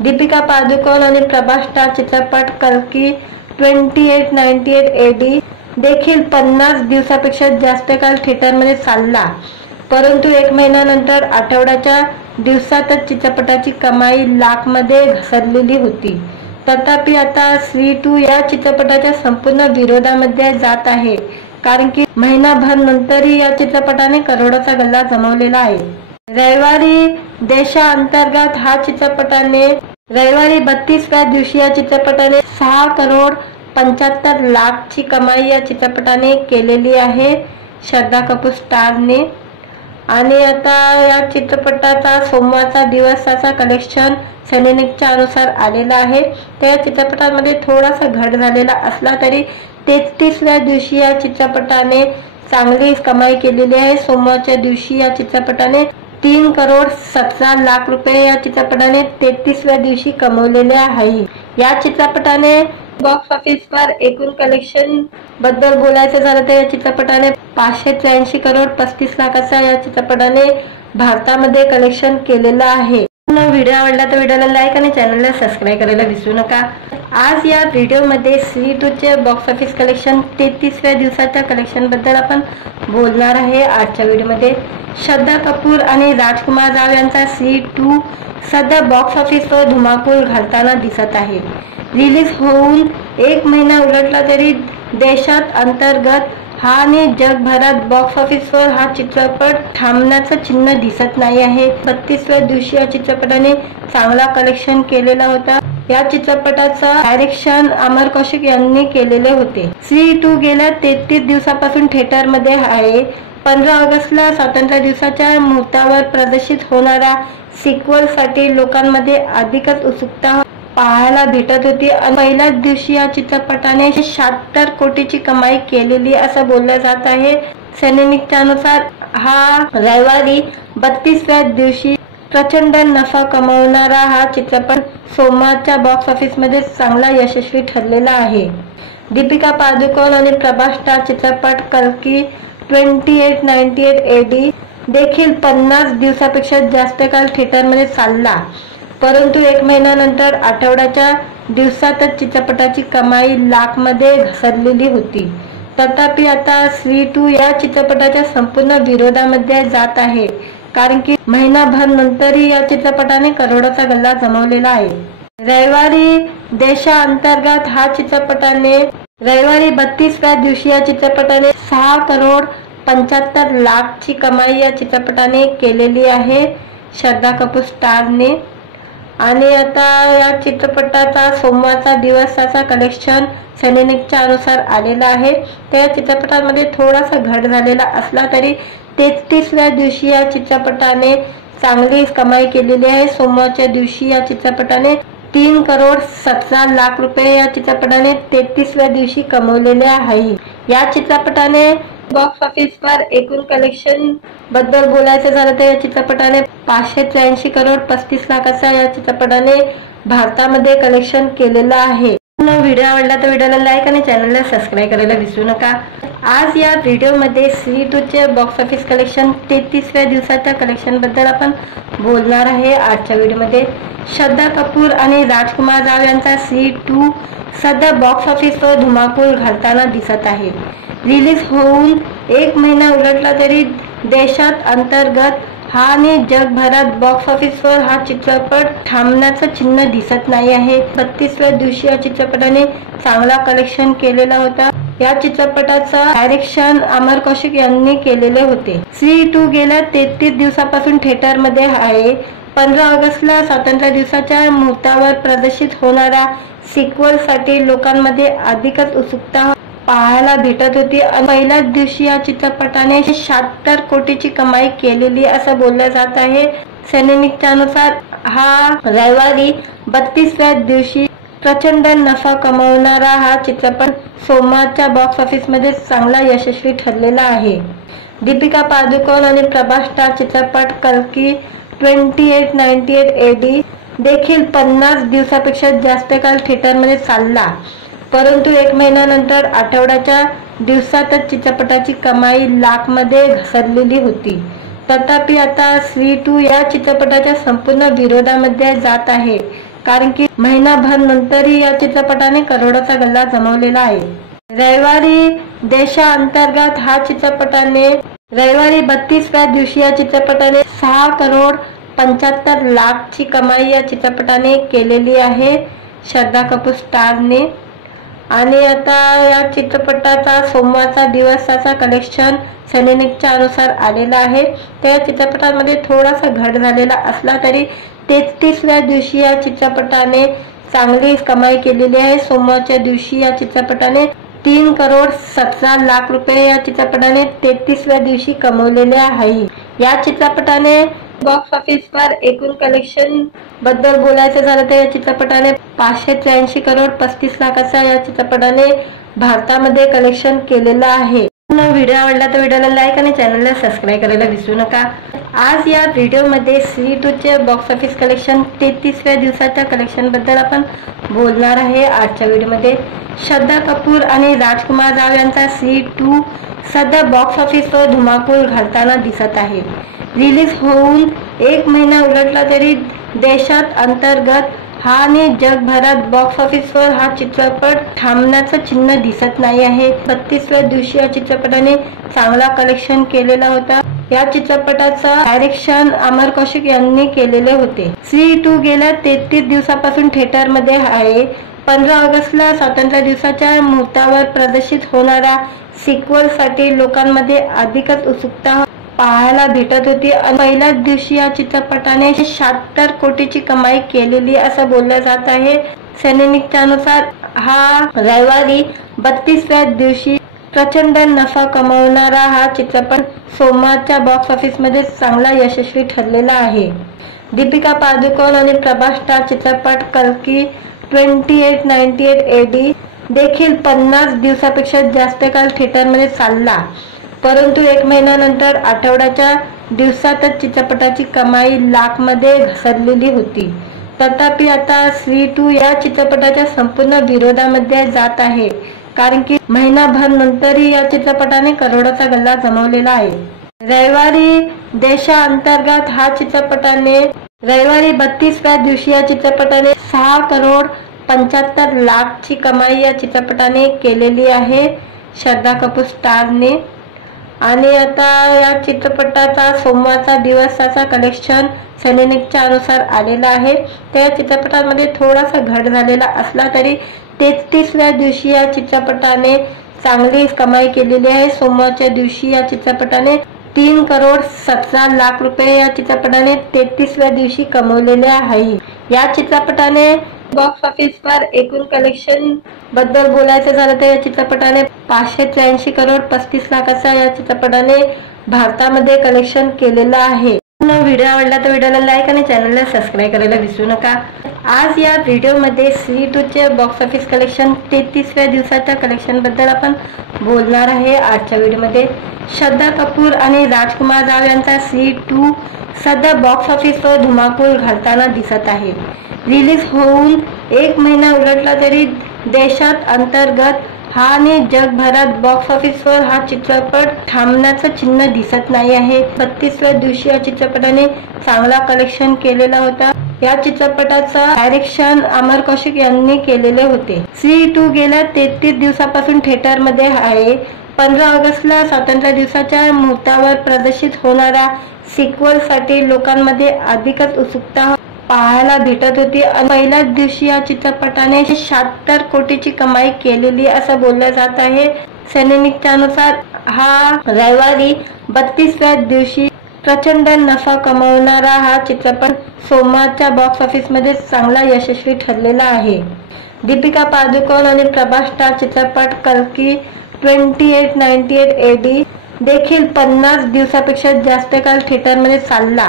दीपिका पादुकोण आणि प्रभास स्टार चित्रपट कल्की 2898 AD देखील 50 दिवसापेक्षा जास्त काळ थिएटरमध्ये चालला, परंतु 1 महिन्यानंतर आठवड्याच्या दिवसातच चित्रपटाची कमाई लाख मध्ये घसरलेली होती। तथापि आता स्त्री 2 या चित्रपटाच्या संपूर्ण विरोधामध्ये जात आहे, कारण की महिनाभर नंतरही या चित्रपटाने करोडोचा गल्ला जमवलेला आहे। रविवारी देशांतर्गत रविवारी 32व्या दिवशी या चित्रपटाने 6 करोड 75 लाखची कमाई या चित्रपटाने केलेली आहे, श्रद्धा कपूर स्टारने। आणि आता या चित्रपटाचा सोमवारचा दिवसाचा कलेक्शन सैनिकच्या अनुसार आलेला आहे। त्या चित्रपटामध्ये थोडासा घट झालेला असला तरी 33व्या दिवशी या चित्रपटाने चांगली कमाई केलेली आहे। सोमवारच्या दिवशी या चित्रपटाने 3 करोड 17 लाख रुपये या चित्रपटाने 33व्या दिवशी कमवलेले आहे। या चित्रपटाने बॉक्स ऑफिसवर एकूण कलेक्शन बद्दल बोलायचं झालं तर या चित्रपटाने 583 करोड 35 लाखाचा या चित्रपटाने भारतामध्ये कलेक्शन केलेलं आहे। व्हिडिओ आवडला तर व्हिडिओला लाईक आणि चॅनलला सबस्क्राईब करायला विसरू नका। आज या व्हिडिओमध्ये स्त्री 2 चे बॉक्स ऑफिस कलेक्शन 33व्या दिवसाच्या कलेक्शन बद्दल आपण बोलणार आहे। आजच्या व्हिडिओमध्ये श्रद्धा कपूर आणि राजकुमार राव यांचा स्त्री 2 सध्या बॉक्स ऑफिसवर धुमाकूळ घालताना दिसत आहे। रिलीज होऊन 1 महिना उलटला तरी देशात अंतर्गत आणि जगभरात बॉक्स ऑफिसवर हा चित्रपट थांबण्याचं चिन्ह दिसत नाही आहे। 32व्या दिवशी या चित्रपटाने चांगला कलेक्शन केलेला होता। या चित्रपटाचा डायरेक्शन अमर कौशिक यांनी केलेले होते। स्त्री 2 गेल्या 33 दिवसापासून थिएटरमध्ये आहे। 15 ऑगस्टला स्वातंत्र्य दिवसाच्या मुहूर्तावर प्रदर्शित होणाऱ्या सिक्वल साठी लोकांमध्ये अधिकच उत्सुकता पाहायला भेटत होती। पहिल्याच दिवशी या चित्रपटाने 76 कोटीची कमाई केलेली असं बोललं जात आहे। सैनिकच्या अनुसार हा रविवारी 32व्या दिवशी प्रचंड नफा कमावणारा हा चित्रपट सोमवारच्या बॉक्स ऑफिस मध्ये चांगला यशस्वी ठरलेला आहे। दीपिका पादुकोण आणि प्रभास स्टार चित्रपट कल्की 2898 AD देखील 50 दिवसापेक्षा जास्त काळ थिएटरमध्ये चालला, परंतु 1 महिन्यानंतर आठवड्याच्या दिवसातच चित्रपटाची कमाई लाख मध्ये घसरलेली होती। तथापि आता स्त्री 2 या चित्रपटाच्या संपूर्ण विरोधामध्ये जात आहे, कारण की महिनाभर नंतरही या चित्रपटाने करोडोचा गल्ला जमवलेला आहे। रविवारी देशांतर्गत रविवारी 32व्या दिवशी या चित्रपटाने 6 करोड 75 लाखची कमाई या चित्रपटाने केलेली आहे, श्रद्धा कपूर स्टारने। आणि आता या चित्रपटाचा सोमवारचा दिवसाचा कलेक्शन सैनिकच्या अनुसार आलेला आहे। त्या चित्रपटामध्ये थोडासा घट झालेला असला तरी 33व्या दिवशी या चित्रपटाने चांगली कमाई केलेली आहे। सोमवारच्या दिवशी या चित्रपटाने 3 करोड 17 लाख रुपये या चित्रपटाने 33व्या दिवशी कमवलेले आहे। या चित्रपटाने बॉक्स ऑफिसवर एकूण कलेक्शन बद्दल बोलायचं झालं तर या चित्रपटाने 583 करोड 35 लाखाचा या चित्रपटाने भारतामध्ये कलेक्शन केलेलं आहे। व्हिडिओ आवडला तर व्हिडिओला लाईक आणि चॅनलला सबस्क्राईब करायला विसरू नका। आज या व्हिडिओमध्ये स्त्री 2 चे बॉक्स ऑफिस कलेक्शन 33व्या दिवसाच्या कलेक्शन बद्दल आपण बोलणार आहे। आजच्या व्हिडिओमध्ये श्रद्धा कपूर आणि राजकुमार राव यांचा स्त्री 2 सध्या बॉक्स ऑफिसवर धुमाकूळ घालताना दिसत आहे। रिलीज होऊन 1 महिना उलटला तरी देशात अंतर्गत आणि जगभरात बॉक्स ऑफिसवर हा चित्रपट थांबण्याचं चिन्ह दिसत नाही आहे। 32व्या दिवशी या चित्रपटाने चांगला कलेक्शन केलेला होता। या चित्रपटाचा डायरेक्शन अमर कौशिक यांनी केलेले होते। स्त्री 2 गेल्या 33 दिवसापासून थिएटरमध्ये आहे। 15 ऑगस्टला स्वातंत्र्य दिवसाच्या मुहूर्तावर प्रदर्शित होणाऱ्या सिक्वल साठी लोकांमध्ये अधिकच उत्सुकता पाहायला भेटत होती। पहिल्याच दिवशी या चित्रपटाने 76 कोटीची कमाई केलेली असं बोललं जात आहे। सैनिकच्या अनुसार हा रविवारी 32व्या दिवशी प्रचंड नफा कमावणारा हा चित्रपट सोमवारच्या बॉक्स ऑफिस मध्ये चांगला यशस्वी ठरलेला आहे। दीपिका पादुकोण आणि प्रभास स्टार चित्रपट कल्की 2898 AD देखील 50 दिवसापेक्षा जास्त काळ थिएटरमध्ये चालला, परंतु 1 महिन्यानंतर आठवड्याच्या दिवसातच चित्रपटाची कमाई लाख मध्ये घसरलेली होती। तथापि आता स्त्री 2 या चित्रपटाच्या संपूर्ण विरोधामध्ये जात आहे, कारण की महिनाभर नंतरही या चित्रपटाने करोडोचा गल्ला जमवलेला आहे। रविवारी देशांतर्गत रविवारी 32व्या दिवशी या चित्रपटाने 6 करोड 75 लाखची कमाई या चित्रपटाने केलेली आहे, श्रद्धा कपूर स्टारने। आणि आता या चित्रपटाचा सोमवारचा दिवसाचा कलेक्शन सैनिकच्या अनुसार आलेला आहे। त्या चित्रपटामध्ये थोडासा घट झालेला असला तरी 33व्या दिवशी या चित्रपटाने चांगली कमाई केलेली आहे। सोमवारच्या दिवशी या चित्रपटाने 3,17,00,000 रुपये या चित्रपटाने 33व्या दिवशी कमवलेले आहे। या चित्रपटाने बॉक्स ऑफिसवर एकूण कलेक्शन बद्दल बोलायचं झालं तर या चित्रपटाने 583 करोड 35 लाखाचा या चित्रपटाने भारतामध्ये कलेक्शन केलेलं आहे। व्हिडिओ आवडला तर व्हिडिओला लाईक आणि चॅनलला सबस्क्राईब करायला विसरू नका। आज या व्हिडिओमध्ये स्त्री 2 चे बॉक्स ऑफिस कलेक्शन 33व्या दिवसाच्या कलेक्शन बद्दल आपण बोलणार आहे। आजच्या व्हिडिओमध्ये श्रद्धा कपूर आणि राजकुमार राव यांचा स्त्री 2 सध्या बॉक्स ऑफिसवर धुमाकूळ घालताना दिसत आहे। रिलीज होऊन 1 महिना उलटला तरी देशात अंतर्गत आणि जगभरात बॉक्स ऑफिसवर हा चित्रपट थांबण्याचं चिन्ह दिसत नाही आहे। 32व्या दिवशी या चित्रपटाने चांगला कलेक्शन केलेला होता। या चित्रपटाचा डायरेक्शन अमर कौशिक यांनी केलेले होते। स्त्री 2 गेल्या 33 दिवसापासून थिएटरमध्ये आहे। 15 ऑगस्टला स्वातंत्र्य दिवसाच्या मुहूर्तावर प्रदर्शित होणाऱ्या सिक्वल साठी लोकांमध्ये अधिकच उत्सुकता पाहायला भेटत होती। पहिल्याच दिवशी या चित्रपटाने 76 कोटीची कमाई केलेली असं बोललं जात आहे। सैनिकच्या अनुसार हा रविवारी 32व्या दिवशी प्रचंड नफा कमावणारा हा चित्रपट सोमवारच्या बॉक्स ऑफिस मध्ये चांगला यशस्वी ठरलेला आहे। दीपिका पादुकोण आणि प्रभास स्टार चित्रपट कल्की 2898 AD देखील 50 दिवसापेक्षा जास्त काळ थिएटरमध्ये चालला, परंतु 1 महिन्यानंतर आठवड्याच्या दिवसातच चित्रपटाची कमाई लाखमध्ये घसरलेली होती। तथापि आता स्त्री 2 या चित्रपटाच्या संपूर्ण विरोधामध्ये जात आहे, कारण की महिनाभर नंतरही या चित्रपटाने करोडोचा गल्ला जमवलेला आहे। रविवारी देशांतर्गत हा चित्रपटाने रविवारी 32व्या दिवशी या चित्रपटाने 6,75,00,000ची कमाई या चित्रपटाने केलेली आहे, श्रद्धा कपूर स्टारने। आणि आता या चित्रपटाचा सोमवारचा दिवसाचा कलेक्शन सैनिकच्या अनुसार आलेला आहे। त्या चित्रपटामध्ये थोडासा घट झालेला असला तरी 33व्या दिवशी या चित्रपटाने चांगली कमाई केलेली आहे। सोमवारच्या दिवशी या चित्रपटाने 3,17,00,000 रुपये या चित्रपटाने 33व्या दिवशी कमवलेले आहे। या चित्रपटाने बॉक्स ऑफिसवर एकूण कलेक्शन बद्दल बोलायचं झालं तर या चित्रपटाने 583 करोड 35 लाखाचा या चित्रपटाने भारतामध्ये कलेक्शन केलेलं आहे। व्हिडिओ आवडला तर व्हिडिओला लाईक आणि चॅनलला सबस्क्राईब करायला विसरू नका। आज या व्हिडिओमध्ये स्त्री 2 चे बॉक्स ऑफिस कलेक्शन 33व्या दिवसाच्या कलेक्शन बद्दल आपण बोलणार आहे। आजच्या व्हिडिओमध्ये श्रद्धा कपूर आणि राजकुमार राव यांचा स्त्री 2 सध्या बॉक्स ऑफिसवर धुमाकूळ घालताना दिसत आहे। रिलीज होऊन 1 महिना उलटला तरी देशात अंतर्गत आणि जगभरात बॉक्स ऑफिसवर हा चित्रपट थांबण्याचं चिन्ह दिसत नाही आहे। 32व्या दिवशी या चित्रपटाने चांगला कलेक्शन केलेला होता। या चित्रपटाचा डायरेक्शन अमर कौशिक यांनी केलेले होते। स्त्री 2 गेल्या 33 दिवसापासून थिएटरमध्ये आहे। 15 ऑगस्टला स्वातंत्र्य दिवसाच्या मुहूर्तावर प्रदर्शित होणाऱ्या सिक्वल साठी लोकांमध्ये अधिकच उत्सुकता पाहायला भेटत होती। पहिल्याच दिवशी या चित्रपटाने 76 कोटीची कमाई केलेली असं बोललं जात आहे। सैनिकच्या अनुसार हा रविवारी 32व्या दिवशी प्रचंड नफा कमावणारा हा चित्रपट सोमवारच्या बॉक्स ऑफिस मध्ये चांगला यशस्वी ठरलेला आहे। दीपिका पादुकोण आणि प्रभास स्टार चित्रपट कल्की 2898 AD देखील 50 दिवसापेक्षा जास्त काळ थिएटरमध्ये चालला,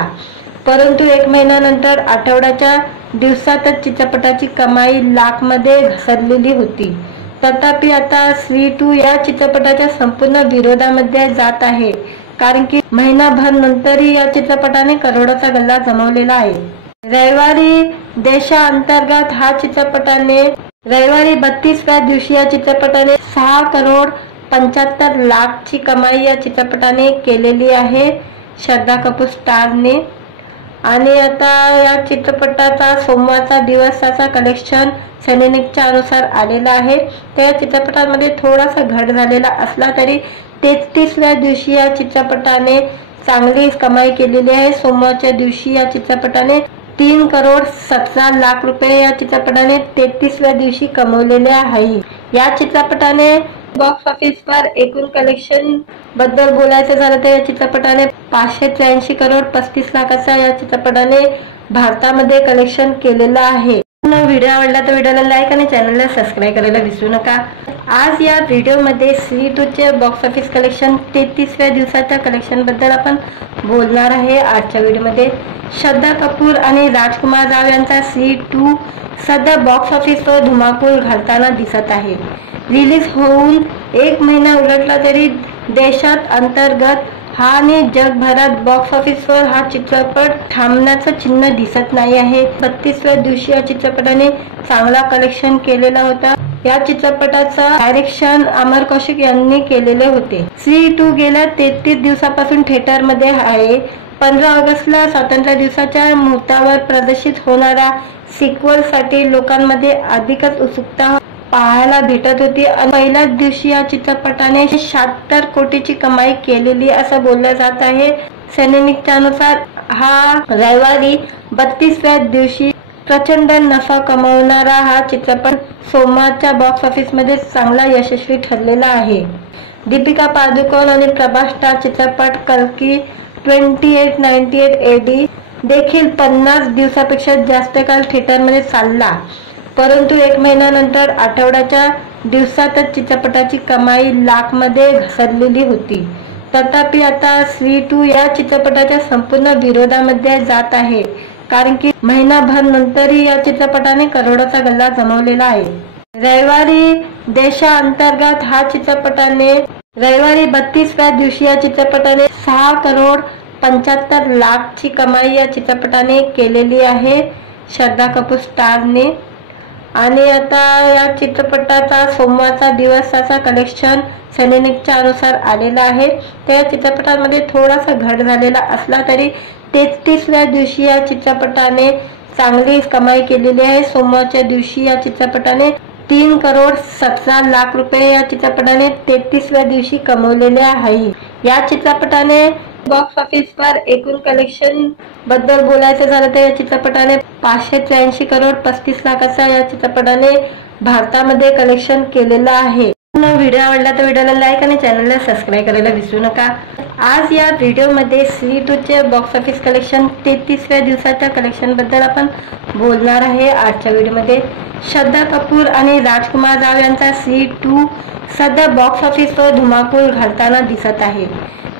परंतु 1 महिन्यानंतर आठवड्याच्या दिवसातच चित्रपटाची कमाई लाखमध्ये घसरलेली होती। तथापि आता स्त्री 2 या चित्रपटाच्या संपूर्ण विरोधामध्ये जात आहे, कारण की महिनाभर नंतरही या चित्रपटाने करोडोचा गल्ला जमवलेला आहे। रविवारी देशांतर्गत हा चित्रपटाने रविवारी 32व्या दिवशी या चित्रपटाने 6,75,00,000ची कमाई या चित्रपटाने केलेली आहे, श्रद्धा कपूर स्टारने। आणि आता या चित्रपटाचा सोमवारचा दिवसाचा कलेक्शन सैनिकच्या अनुसार आलेला आहे। त्या चित्रपटामध्ये थोडासा घट झालेला असला तरी 33व्या दिवशी या चित्रपटाने चांगली कमाई केलेली आहे। सोमवारच्या दिवशी या चित्रपटाने 3,17,00,000 रुपये या चित्रपटाने 33व्या दिवशी कमवलेले आहे। या चित्रपटाने बॉक्स ऑफिसवर एकूण कलेक्शन बद्दल बोलायचं झालं तर या चित्रपटाने 583,35,00,000 या चित्रपटाने भारतामध्ये कलेक्शन केलेलं आहे। व्हिडिओ आवडला तर व्हिडिओला लाईक आणि चॅनलला सबस्क्राईब करायला विसरू नका। आज या व्हिडिओमध्ये स्त्री 2 चे बॉक्स ऑफिस कलेक्शन 33व्या दिवसाच्या कलेक्शन बद्दल आपण बोलणार आहे। आजच्या व्हिडिओमध्ये श्रद्धा कपूर आणि राजकुमार राव यांचा स्त्री 2 सध्या बॉक्स ऑफिसवर धुमाकूळ घालताना दिसत आहे। रिलीज होऊन 1 महिना उलटला तरी देशात अंतर्गत आणि जगभरात बॉक्स ऑफिसवर हा चित्रपट थांबण्याचं चिन्ह दिसत नाही आहे। 32व्या दिवशी या चित्रपटाने चांगला कलेक्शन केलेला होता। या चित्रपटाचा डायरेक्शन अमर कौशिक यांनी केलेले होते। स्त्री 2 गेल्या 33 दिवसापासून थिएटरमध्ये आहे। 15 ऑगस्टला स्वातंत्र्य दिवसाच्या मुहूर्तावर प्रदर्शित होणाऱ्या सिक्वल साठी लोकांमध्ये अधिकच उत्सुकता पाहायला भेटत होती। पहिल्याच दिवशी या चित्रपटाने 76 कोटीची कमाई केलेली असं बोललं जात आहे। सैनिकच्या अनुसार हा रविवारी 32व्या दिवशी प्रचंड नफा कमावणारा हा चित्रपट सोमवारच्या बॉक्स ऑफिस मध्ये चांगला यशस्वी ठरलेला आहे। दीपिका पादुकोण आणि प्रभास स्टार चित्रपट कल्की 2898 AD देखील 50 दिवसापेक्षा जास्त काळ थिएटरमध्ये चालला, परंतु 1 महिन्यानंतर आठवड्याच्या दिवसातच चित्रपटाची कमाई लाखमध्ये घसरलेली होती। तथापि आता स्त्री 2 या चित्रपटाच्या संपूर्ण विरोधामध्ये जात आहे, कारण की महिनाभर नंतरही या चित्रपटाने करोडोचा गल्ला जमवलेला आहे। रविवारी देशांतर्गत हा चित्रपटाने रविवारी 32व्या दिवशी या चित्रपटाने 6,75,00,000 ची कमाई या चित्रपटाने केलेली आहे श्रद्धा कपूर स्टारने। आणि आता या चित्रपटाचा सोमवारचा दिवसाचा कलेक्शन सैनिकच्या अनुसार आलेला आहे। त्या चित्रपटामध्ये थोडासा घट झालेला असला तरी 33व्या दिवशी या चित्रपटाने चांगली कमाई केलेली आहे। सोमवारच्या दिवशी या चित्रपटाने 3,17,00,000 रुपये या चित्रपटाने 33व्या दिवशी कमवलेले आहे। या चित्रपटाने बॉक्स ऑफिसवर एकूण कलेक्शन बद्दल बोलायचं झालं तर या चित्रपटाने 583,35,00,000 या चित्रपटाने भारतामध्ये कलेक्शन केलेलं आहे। व्हिडिओ आवडला तर व्हिडिओला लाईक आणि चॅनलला सबस्क्राईब करायला विसरू नका। आज या व्हिडिओमध्ये स्त्री 2 चे बॉक्स ऑफिस कलेक्शन 33व्या दिवसाच्या कलेक्शन बद्दल आपण बोलणार आहे। आजच्या व्हिडिओमध्ये श्रद्धा कपूर आणि राजकुमार राव यांचा स्त्री 2 सध्या बॉक्स ऑफिसवर धुमाकूळ घालताना दिसत आहे।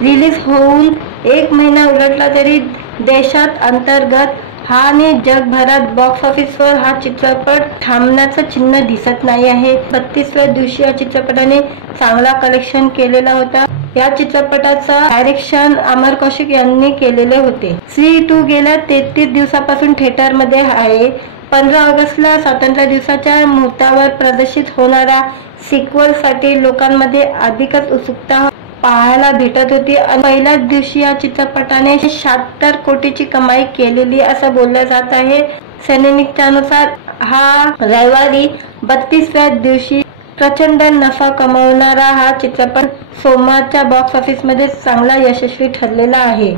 रिलीज होऊन 1 महिना उलटला तरी देशात अंतर्गत आणि जगभरात बॉक्स ऑफिसवर हा चित्रपट थांबण्याचं चिन्ह दिसत नाही आहे। 32व्या दिवशी या चित्रपटाने चांगला कलेक्शन केलेला होता। या चित्रपटाचा डायरेक्शन अमर कौशिक यांनी केलेले होते। स्त्री 2 गेल्या 33 दिवसापासून थिएटरमध्ये आहे। 15 ऑगस्टला स्वातंत्र्य दिवसाच्या मुहूर्तावर प्रदर्शित होणाऱ्या सिक्वल साठी लोकांमध्ये अधिकच उत्सुकता पाहायला भेटत होती। पहिल्याच दिवशी या चित्रपटाने 76 कोटीची कमाई केलेली असं बोललं जात आहे। सैनिकच्या अनुसार हा रविवारी 32व्या दिवशी प्रचंड नफा कमावणारा हा चित्रपट सोमवारच्या बॉक्स ऑफिस मध्ये चांगला यशस्वी ठरलेला आहे।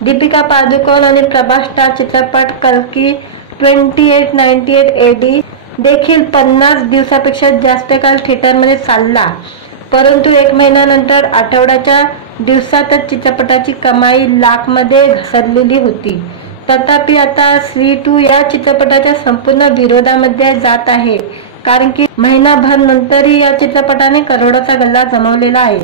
दीपिका पादुकोण आणि प्रभास स्टार चित्रपट कल्की 2898 AD देखील 50 दिवसापेक्षा जास्त काळ थिएटरमध्ये चालला, परंतु 1 महिन्यानंतर आठवड्याच्या दिवसातच चित्रपटाची कमाई लाखमध्ये घसरलेली होती। तथापि आता स्त्री 2 या चित्रपटाच्या संपूर्ण विरोधामध्ये जात आहे, कारण की महिनाभर नंतरही या चित्रपटाने करोडोचा गल्ला जमवलेला आहे।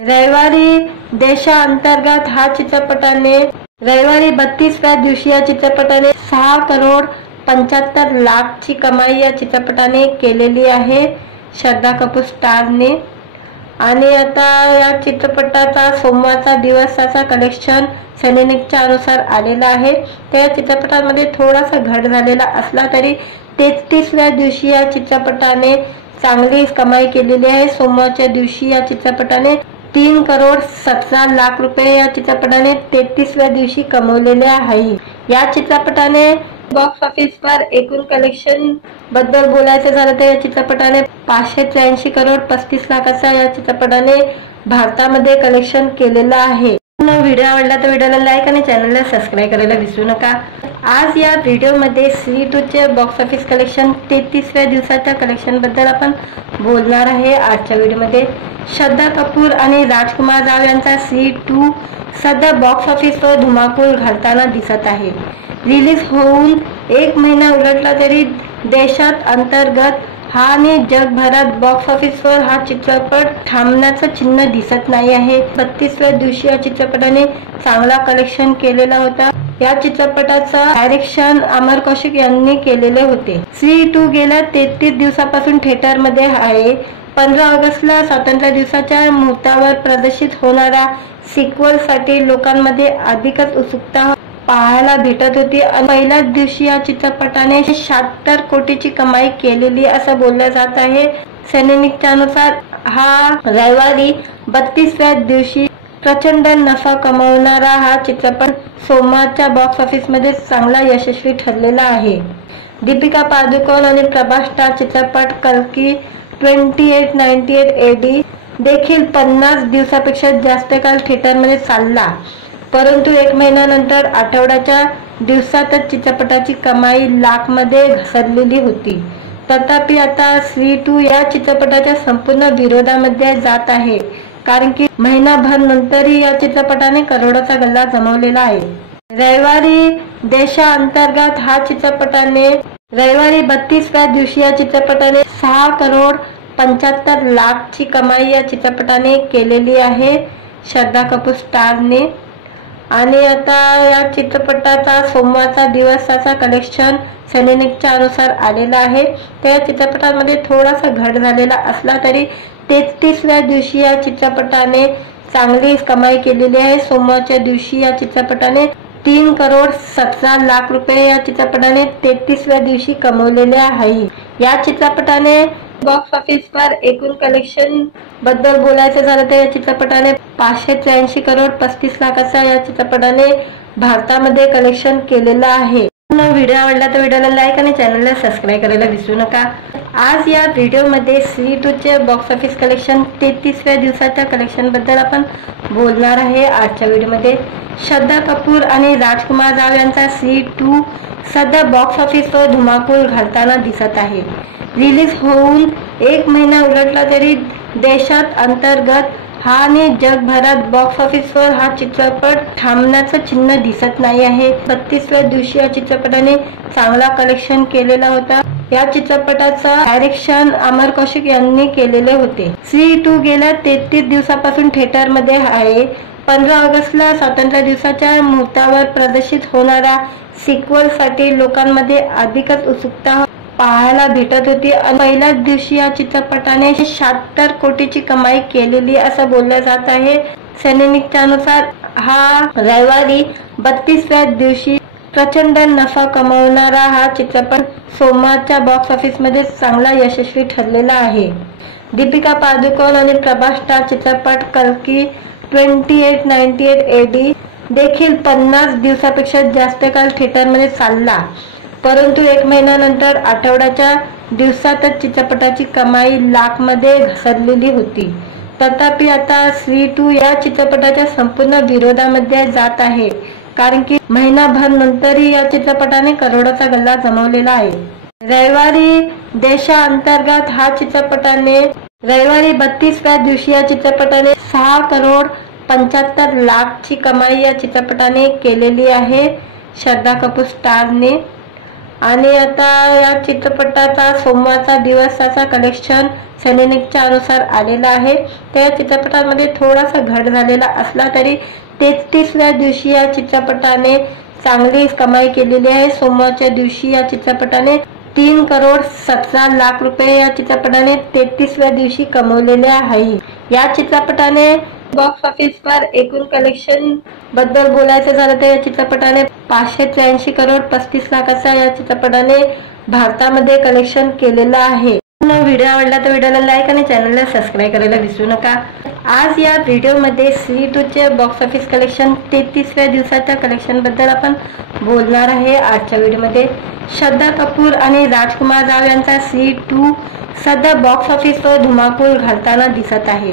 रविवारी देशांतर्गत हा चित्रपटाने रविवारी 32व्या दिवशी या चित्रपटाने 6,75,00,000 ची कमाई या चित्रपटाने केलेली आहे श्रद्धा कपूर स्टारने। आणि आता या चित्रपटाचा सोमवारचा दिवसाचा कलेक्शन सैनिकच्या अनुसार आलेला आहे। त्या चित्रपटामध्ये थोडासा घट झालेला असला तरी 33व्या दिवशी या चित्रपटाने चांगली कमाई केलेली आहे। सोमवारच्या दिवशी या चित्रपटाने 3,17,00,000 रुपये या चित्रपटाने 33व्या दिवशी कमवलेले आहे। या चित्रपटाने बॉक्स ऑफिसवर एकूण कलेक्शन बद्दल बोलायचं झालं तर या चित्रपटाने 583,35,00,000 या चित्रपटाने भारतामध्ये कलेक्शन केलेलं आहे। व्हिडिओ आवडला तर व्हिडिओला लाईक आणि चॅनलला सबस्क्राईब करायला विसरू नका। आज या व्हिडिओमध्ये स्त्री 2 चे बॉक्स ऑफिस कलेक्शन 33व्या दिवसाच्या कलेक्शन बद्दल आपण बोलणार आहे। आजच्या व्हिडिओमध्ये श्रद्धा कपूर आणि राजकुमार राव यांचा स्त्री 2 सध्या बॉक्स ऑफिसवर धुमाकूळ घालताना दिसत आहे। रिलीज होऊन 1 महिना उलटला तरी देशात अंतर्गत आणि जगभरात बॉक्स ऑफिसवर हा चित्रपट थांबण्याचं चिन्ह दिसत नाही आहे। 32व्या दिवशी या चित्रपटाने चांगला कलेक्शन केलेला होता। या चित्रपटाचा डायरेक्शन अमर कौशिक यांनी केलेले होते। स्त्री 2 गेल्या 33 दिवसापासून थिएटरमध्ये आहे। 15 ऑगस्टला स्वातंत्र्य दिवसाच्या मुहूर्तावर प्रदर्शित होणारा सिक्वल साठी लोकांमध्ये अधिकच उत्सुकता पाहायला भेटत होती। पहिल्याच दिवशी या चित्रपटाने 76 कोटीची कमाई केलेली असं बोललं जात आहे। सैनिकच्या अनुसार हा रविवारी 32व्या दिवशी प्रचंड नफा कमावणारा हा चित्रपट सोमवारच्या बॉक्स ऑफिस मध्ये चांगला यशस्वी ठरलेला आहे। दीपिका पादुकोण आणि प्रभास स्टार चित्रपट कल्की 2898 AD देखील 50 दिवसापेक्षा जास्त काळ थिएटरमध्ये चालला, परंतु 1 महिन्यानंतर आठवड्याच्या दिवसातच चित्रपटाची कमाई लाख मध्ये घसरलेली होती। तथापि आता स्त्री 2 या चित्रपटाच्या संपूर्ण विरोधामध्ये जात आहे, कारण की महिनाभर नंतरही या चित्रपटाने करोडोचा गल्ला जमवलेला आहे। रविवारी देशांतर्गत हा चित्रपटाने रविवारी 32व्या दिवशी या चित्रपटाने 6 करोड 75 लाख ची कमाई या चित्रपटाने केलेली आहे, श्रद्धा कपूर स्टारने। आणि आता या चित्रपटाचा सोमवारचा दिवसाचा कलेक्शन सैनिकच्या अनुसार आलेला आहे। तर या चित्रपटामध्ये थोडासा घट झालेला असला तरी 33व्या दिवशी या चित्रपटाने चांगली कमाई केलेली आहे। सोमवारच्या दिवशी या चित्रपटाने 3 करोड 17 लाख रुपये या चित्रपटाने 33व्या दिवशी कमवलेले आहे। या चित्रपटाने बॉक्स ऑफिसवर एकूण कलेक्शन बद्दल बोलायचं झालं तर या चित्रपटाने 583 करोड 35 लाखाचा या चित्रपटाने भारतामध्ये कलेक्शन केलेलं आहे। व्हिडिओ आवडला तर व्हिडिओला लाईक आणि चॅनलला सबस्क्राईब करायला विसरू नका। आज या व्हिडिओमध्ये स्त्री 2 चे बॉक्स ऑफिस कलेक्शन 33व्या दिवसाच्या कलेक्शन बद्दल आपण बोलणार आहे। आजच्या व्हिडिओमध्ये श्रद्धा कपूर आणि राजकुमार राव यांचा स्त्री 2 सध्या बॉक्स ऑफिसवर धुमाकूळ घालताना दिसत आहे। रिलीज होऊन 1 महिना उलटला तरी देशात अंतर्गत आणि जगभरात बॉक्स ऑफिसवर हा चित्रपट थांबण्याचं चिन्ह दिसत नाही आहे। 32व्या दिवशी या चित्रपटाने चांगला कलेक्शन केलेला होता। या चित्रपटाचा डायरेक्शन अमर कौशिक यांनी केलेले होते। स्त्री 2 गेल्या 33 दिवसापासून थिएटरमध्ये आहे। 15 ऑगस्टला स्वातंत्र्य दिवसाच्या मुहूर्तावर प्रदर्शित होणारा सिक्वल साठी लोकांमध्ये अधिकच उत्सुकता पाहायला भेटत होती। पहिल्याच दिवशी या चित्रपटाने 76 कोटीची कमाई केलेली असं बोललं जात आहे। सैनिकच्या अनुसार हा रविवारी 32व्या दिवशी प्रचंड नफा कमावणारा हा चित्रपट सोमवारच्या बॉक्स ऑफिस मध्ये चांगला यशस्वी ठरलेला आहे। दीपिका पादुकोण आणि प्रभास स्टार चित्रपट कल्की 2898 AD देखील 50 दिवसापेक्षा जास्त काळ थिएटरमध्ये चालला, परंतु 1 महिन्यानंतर आठवड्याच्या दिवसातच चित्रपटाची कमाई लाख मध्ये घसरलेली होती। तथापि आता स्त्री 2 या चित्रपटाच्या संपूर्ण विरोधामध्ये जात आहे, कारण की महिनाभर नंतरही या चित्रपटाने करोडोचा गल्ला जमवलेला आहे। रविवारी देशांतर्गत हा चित्रपटाने रविवारी 32व्या दिवशी या चित्रपटाने 6 करोड 75 लाख ची कमाई या चित्रपटाने केलेली आहे, श्रद्धा कपूर स्टारने। आणि आता या चित्रपटाचा सोमवारचा दिवसाचा कलेक्शन सैनिकच्या अनुसार आलेला आहे। तर या चित्रपटामध्ये थोडासा घट झालेला असला तरी 33व्या दिवशी या चित्रपटाने चांगली कमाई केलेली आहे। सोमवारच्या दिवशी या चित्रपटाने 3 करोड 17 लाख रुपये या चित्रपटाने 33व्या दिवशी कमवलेले आहे। या चित्रपटाने बॉक्स ऑफिसवर एकूण कलेक्शन बद्दल बोलायचं झालं तर या चित्रपटाने 583 करोड 35 लाखाचा या चित्रपटाने भारतामध्ये कलेक्शन केलेलं आहे। व्हिडिओ आवडला तर व्हिडिओला लाईक आणि चॅनलला सबस्क्राईब करायला विसरू नका। आज या व्हिडिओमध्ये स्त्री 2 चे बॉक्स ऑफिस कलेक्शन 33व्या दिवसाच्या कलेक्शन बद्दल आपण बोलणार आहे। आजच्या व्हिडिओमध्ये श्रद्धा कपूर आणि राजकुमार राव यांचा स्त्री 2 सध्या बॉक्स ऑफिसवर धुमाकूळ घालताना दिसत आहे।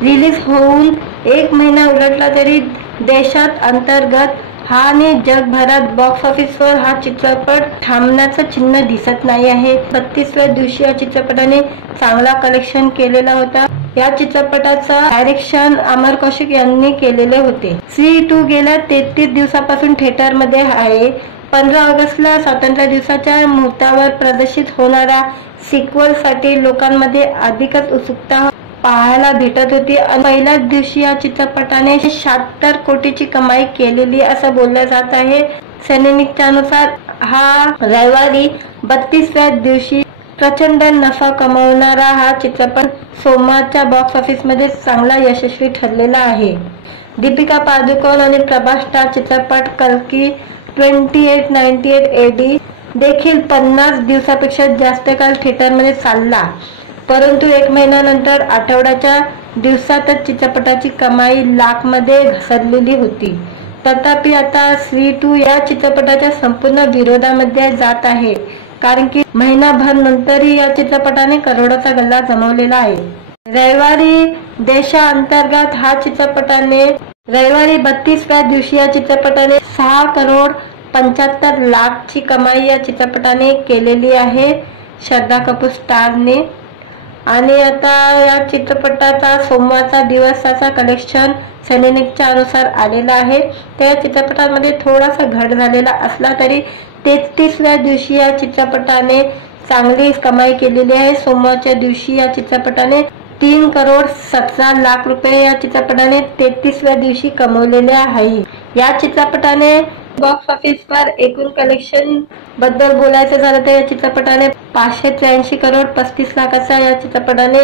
रिलीज होऊन 1 महिना उलटला तरी देशात अंतर्गत आणि जगभरात बॉक्स ऑफिसवर हा चित्रपट थांबण्याचं चिन्ह दिसत नाही आहे। 32व्या दिवशी या चित्रपटाने चांगला कलेक्शन केलेला होता। या चित्रपटाचा डायरेक्शन अमर कौशिक यांनी केलेले होते। स्त्री 2 गेल्या 33 दिवसापासून थिएटर मध्ये आहे। 15 ऑगस्टला स्वातंत्र्य दिवसाच्या मुहूर्तावर प्रदर्शित होणाऱ्या सिक्वल साठी लोकांमध्ये अधिकच उत्सुकता पाहायला भेटत होती। पहिल्याच दिवशी या चित्रपटाने 76 कोटीची कमाई केलेली असं बोललं जात आहे। सैनिकच्या अनुसार हा रविवारी 32व्या दिवशी प्रचंड नफा कमावणारा हा चित्रपट सोमवारच्या बॉक्स ऑफिस मध्ये चांगला यशस्वी ठरलेला आहे। दीपिका पादुकोण आणि प्रभास स्टार चित्रपट कल्की 2898 AD देखील 50 दिवसापेक्षा जास्त काळ थिएटरमध्ये चालला, परंतु 1 महिन्यानंतर आठवड्याच्या दिवसातच चित्रपटाची कमाई लाख मध्ये घसरलेली होती। तथापि आता स्त्री 2 या चित्रपटाच्या संपूर्ण विरोधामध्ये जात आहे, कारण की महिनाभर नंतरही या चित्रपटाने करोडोचा गल्ला जमवलेला आहे। रविवारी देशांतर्गत हा चित्रपटाने रविवारी 32व्या दिवशी या चित्रपटाने 6 करोड 75 लाख ची कमाई या चित्रपटाने केलेली आहे, श्रद्धा कपूर स्टारने। आणि आता या चित्रपटाचा सोमवारचा दिवसाचा कलेक्शन सैनिकच्या अनुसार आलेला आहे। त्या चित्रपटामध्ये थोडासा घट झालेला असला तरी 33व्या दिवशी या चित्रपटाने चांगली कमाई केलेली आहे। सोमवारच्या दिवशी या चित्रपटाने 3 करोड 17 लाख रुपये या चित्रपटाने 33व्या दिवशी कमवलेले आहे। या चित्रपटाने बॉक्स ऑफिसवर एकूण कलेक्शन बद्दल बोलायचं झालं तर या चित्रपटाने 583 करोड 35 लाखाचा या चित्रपटाने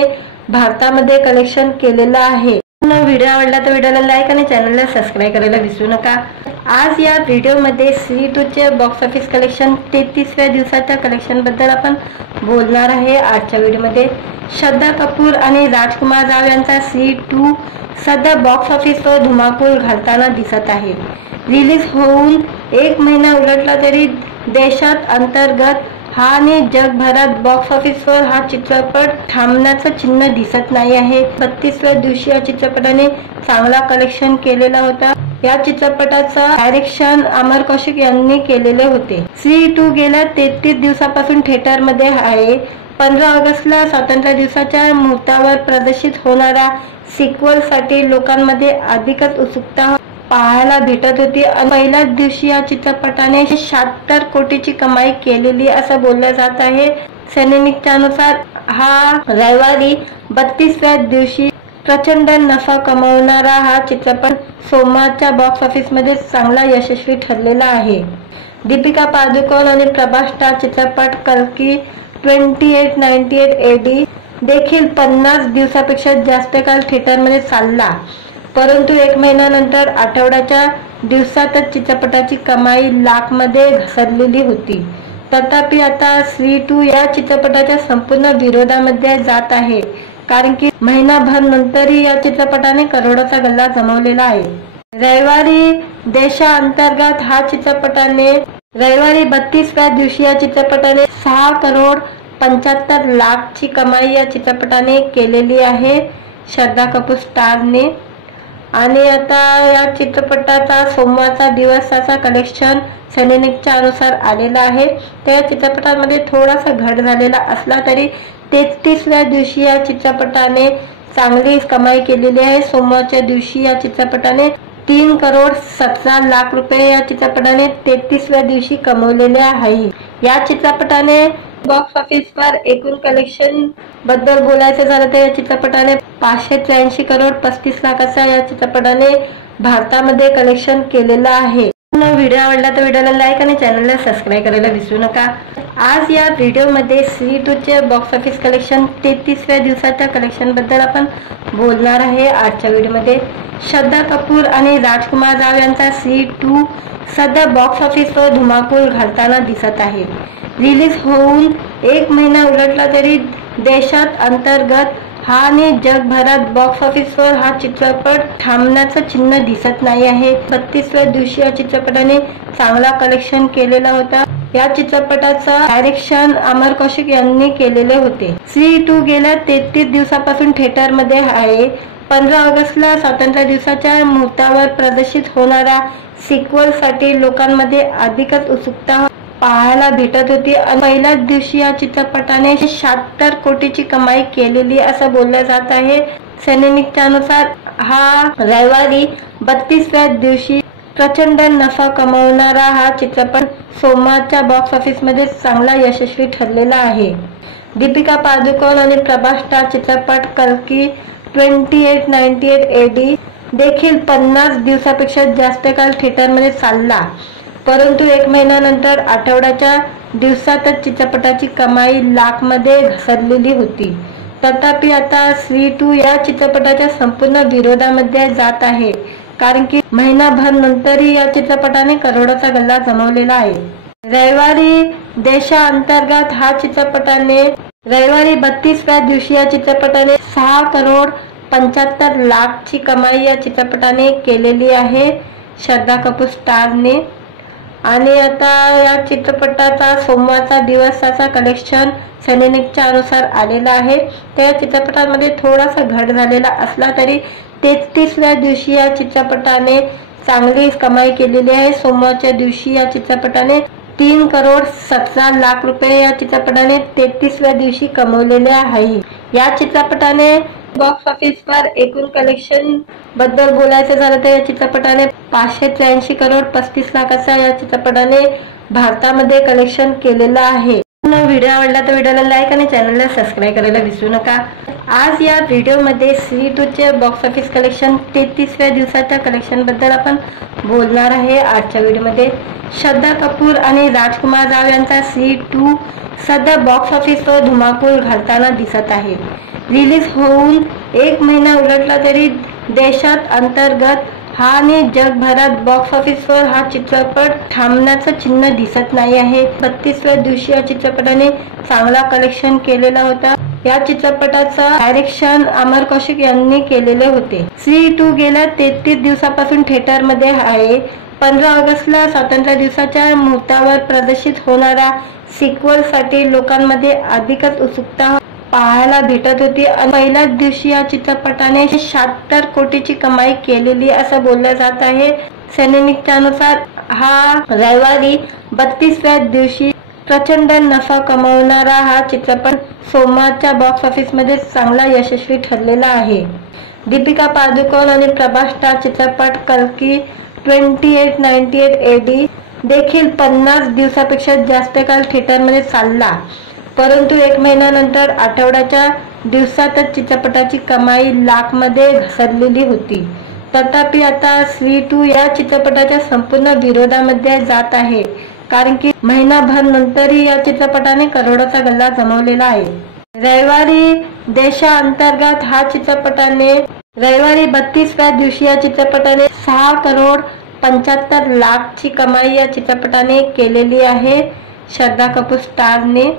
भारतामध्ये कलेक्शन केलेलं आहे। व्हिडिओ आवडला तर व्हिडिओला लाईक आणि चॅनलला सबस्क्राईब करायला विसरू नका। आज या व्हिडिओमध्ये स्त्री 2 चे बॉक्स ऑफिस कलेक्शन 33व्या दिवसाच्या कलेक्शन बद्दल आपण बोलणार आहे। आजच्या व्हिडिओमध्ये श्रद्धा कपूर आणि राजकुमार राव यांचा स्त्री 2 सध्या बॉक्स ऑफिसवर धुमाकूळ घालताना दिसत आहे। रिलीज होऊन 1 महिना उलटला तरी देशात अंतर्गत आणि जगभरात बॉक्स ऑफिसवर हा चित्रपट थांबण्याचं चिन्ह दिसत नाही आहे। 32व्या दिवशी या चित्रपटाने चांगला कलेक्शन केलेला होता। या चित्रपटाचा डायरेक्शन अमर कौशिक यांनी केलेले होते। स्त्री 2 गेल्या 33 दिवसापासून थिएटर मध्ये आहे। 15 ऑगस्टला स्वातंत्र्य दिवसाच्या मुहूर्तावर प्रदर्शित होणाऱ्या सिक्वल साठी लोकांमध्ये अधिकच उत्सुकता पाहायला भेटत होती। पहिल्याच दिवशी या चित्रपटाने 76 कोटीची कमाई केलेली असं बोललं जात आहे। सैनिकच्या अनुसार हा रविवारी 32व्या दिवशी प्रचंड नफा कमावणारा हा चित्रपट सोमवारच्या बॉक्स ऑफिस मध्ये चांगला यशस्वी ठरलेला आहे। दीपिका पादुकोण आणि प्रभास स्टार चित्रपट कल्की 2898 AD देखील 50 दिवसापेक्षा जास्त काळ थिएटरमध्ये चालला, परंतु 1 महिन्यानंतर आठवड्याच्या दिवसातच चित्रपटाची कमाई लाख मध्ये घसरलेली होती। तथापि आता स्त्री 2 या चित्रपटाच्या संपूर्ण विरोधामध्ये जात आहे, कारण की महिनाभर नंतरही या चित्रपटाने करोडोचा गल्ला जमवलेला आहे। रविवारी देशांतर्गत हा चित्रपटाने रविवारी 32व्या दिवशी या चित्रपटाने 6 करोड 75 लाख ची कमाई या चित्रपटाने केलेली आहे, श्रद्धा कपूर स्टारने। आणि आता या चित्रपटाचा सोमवारचा दिवसाचा कलेक्शन सैनिकच्या अनुसार आलेला आहे। त्या चित्रपटामध्ये थोडासा घट झालेला असला तरी 33व्या दिवशी या चित्रपटाने चांगली कमाई केलेली आहे। सोमवारच्या दिवशी या चित्रपटाने 3 करोड 17 लाख रुपये या चित्रपटाने 33व्या दिवशी कमवलेले आहे। या चित्रपटाने बॉक्स ऑफिसवर एकूण कलेक्शन बद्दल बोलायचं झालं तर या चित्रपटाने 583 करोड 35 लाखाचा या चित्रपटाने भारतामध्ये कलेक्शन केलेलं आहे। व्हिडिओ आवडला तर व्हिडिओला लाईक आणि चॅनलला सबस्क्राईब करायला विसरू नका। आज या व्हिडिओमध्ये स्त्री 2 चे बॉक्स ऑफिस कलेक्शन 33व्या दिवसाच्या कलेक्शन बद्दल आपण बोलणार आहे। आजच्या व्हिडिओमध्ये श्रद्धा कपूर आणि राजकुमार राव यांचा स्त्री 2 सध्या बॉक्स ऑफिसवर धुमाकूळ घालताना दिसत आहे। रिलीज होऊन 1 महिना उलटला तरी देशात अंतर्गत आणि जगभरात बॉक्स ऑफिसवर हा चित्रपट थांबण्याचं चिन्ह दिसत नाही आहे। 32व्या दिवशी या चित्रपटाने चांगला कलेक्शन केलेला होता। या चित्रपटाचा डायरेक्शन अमर कौशिक यांनी केलेले होते। स्त्री 2 गेल्या 33 दिवसापासून थिएटर मध्ये आहे। 15 ऑगस्टला स्वातंत्र्य दिवसाच्या मुहूर्तावर प्रदर्शित होणाऱ्या सिक्वल साठी लोकांमध्ये अधिकच उत्सुकता पाहायला भेटत होती. पहिल्याच दिवशी या चित्रपटाने 76 कोटीची कमाई केलेली असं बोललं जात आहे. सैनिकच्या अनुसार हा रविवारी 32व्या दिवशी प्रचंड नफा कमावणारा हा चित्रपट सोमवारच्या बॉक्स ऑफिस मध्ये चांगला यशस्वी ठरलेला आहे. दीपिका पादुकोण आणि प्रभास स्टार चित्रपट कल्की 2898 AD देखील 50 दिवसापेक्षा जास्त काळ थिएटरमध्ये चालला, परंतु 1 महिन्यानंतर आठवड्याच्या दिवसातच चित्रपटाची कमाई लाख मध्ये घसरलेली होती. तथापि आता स्त्री 2 या चित्रपटाच्या संपूर्ण विरोधामध्ये जात आहे, कारण की महिनाभर नंतरही या चित्रपटाने करोडोचा गल्ला जमवलेला आहे. रविवारी देशांतर्गत हा चित्रपटाने रविवारी 32व्या दिवशी या चित्रपटाने 6 करोड 75 लाखची कमाई या चित्रपटाने केलेली आहे, श्रद्धा कपूर स्टारने. आणि आता या चित्रपटाचा सोमवारचा दिवसाचा कलेक्शन सैनिकच्या अनुसार आलेला आहे. त्या चित्रपटामध्ये थोडासा घट झालेला असला तरी 33व्या दिवशी या चित्रपटाने चांगली कमाई केलेली आहे. सोमवारच्या दिवशी या चित्रपटाने 3 करोड 17 लाख रुपये या चित्रपटाने 33व्या दिवशी कमवलेले आहे. या चित्रपटाने बॉक्स ऑफिसवर एकूण कलेक्शन बद्दल बोलायचं झालं तर या चित्रपटाने 583 करोड 35 लाखाचा या चित्रपटाने भारतामध्ये कलेक्शन केलेलं आहे. व्हिडिओ आवडला तर व्हिडिओला लाईक आणि चॅनलला सबस्क्राईब करायला विसरू नका. आज या व्हिडिओमध्ये स्त्री 2 चे बॉक्स ऑफिस कलेक्शन 33व्या दिवसाच्या कलेक्शन बद्दल आपण बोलणार आहे. आजच्या व्हिडिओमध्ये श्रद्धा कपूर आणि राजकुमार राव यांचा स्त्री 2 सध्या बॉक्स ऑफिसवर धुमाकूळ घालताना दिसत आहे. रिलीज होऊन 1 महिना उलटला तरी देशात अंतर्गत हा आणि जगभरात बॉक्स ऑफिसवर हा चित्रपट थांबण्याचं चिन्ह दिसत नाही आहे. 32व्या दिवशी या चित्रपटाने चांगला कलेक्शन केलेला होता. या चित्रपटाचं डायरेक्शन अमर कौशिक यांनी केलेले होते. स्त्री 2 गेल्या 33 दिवसापासून थिएटरमध्ये आहे. 15 ऑगस्टला स्वातंत्र्य दिवसाच्या मुहूर्तावर प्रदर्शित होणाऱ्या सिक्वल साठी लोकांमध्ये अधिकच उत्सुकता पाहायला भेटत होती. पहिल्याच दिवशी या चित्रपटाने 76 कोटीची कमाई केलेली असं बोललं जात आहे. सैनिकच्या अनुसार हा रविवारी 32व्या दिवशी प्रचंड नफा कमावणारा हा चित्रपट सोमवारच्या बॉक्स ऑफिस मध्ये चांगला यशस्वी ठरलेला आहे. दीपिका पादुकोण आणि प्रभास स्टार चित्रपट कल्की 2898 AD देखील 50 दिवसापेक्षा जास्त काळ थिएटरमध्ये चालला, परंतु 1 महिन्यानंतर आठवड्याच्या दिवसातच चित्रपटाची कमाई लाख मध्ये घसरलेली होती. तथापि आता स्त्री 2 या चित्रपटाच्या संपूर्ण विरोधामध्ये जात आहे, कारण की महिनाभर नंतरही या चित्रपटाने करोडोचा गल्ला जमवलेला आहे. रविवारी देशांतर्गत हा चित्रपटाने रविवारी 32व्या दिवशी या चित्रपटाने 6 करोड 75 लाखची कमाई या चित्रपटाने केलेली आहे, श्रद्धा कपूर स्टारने.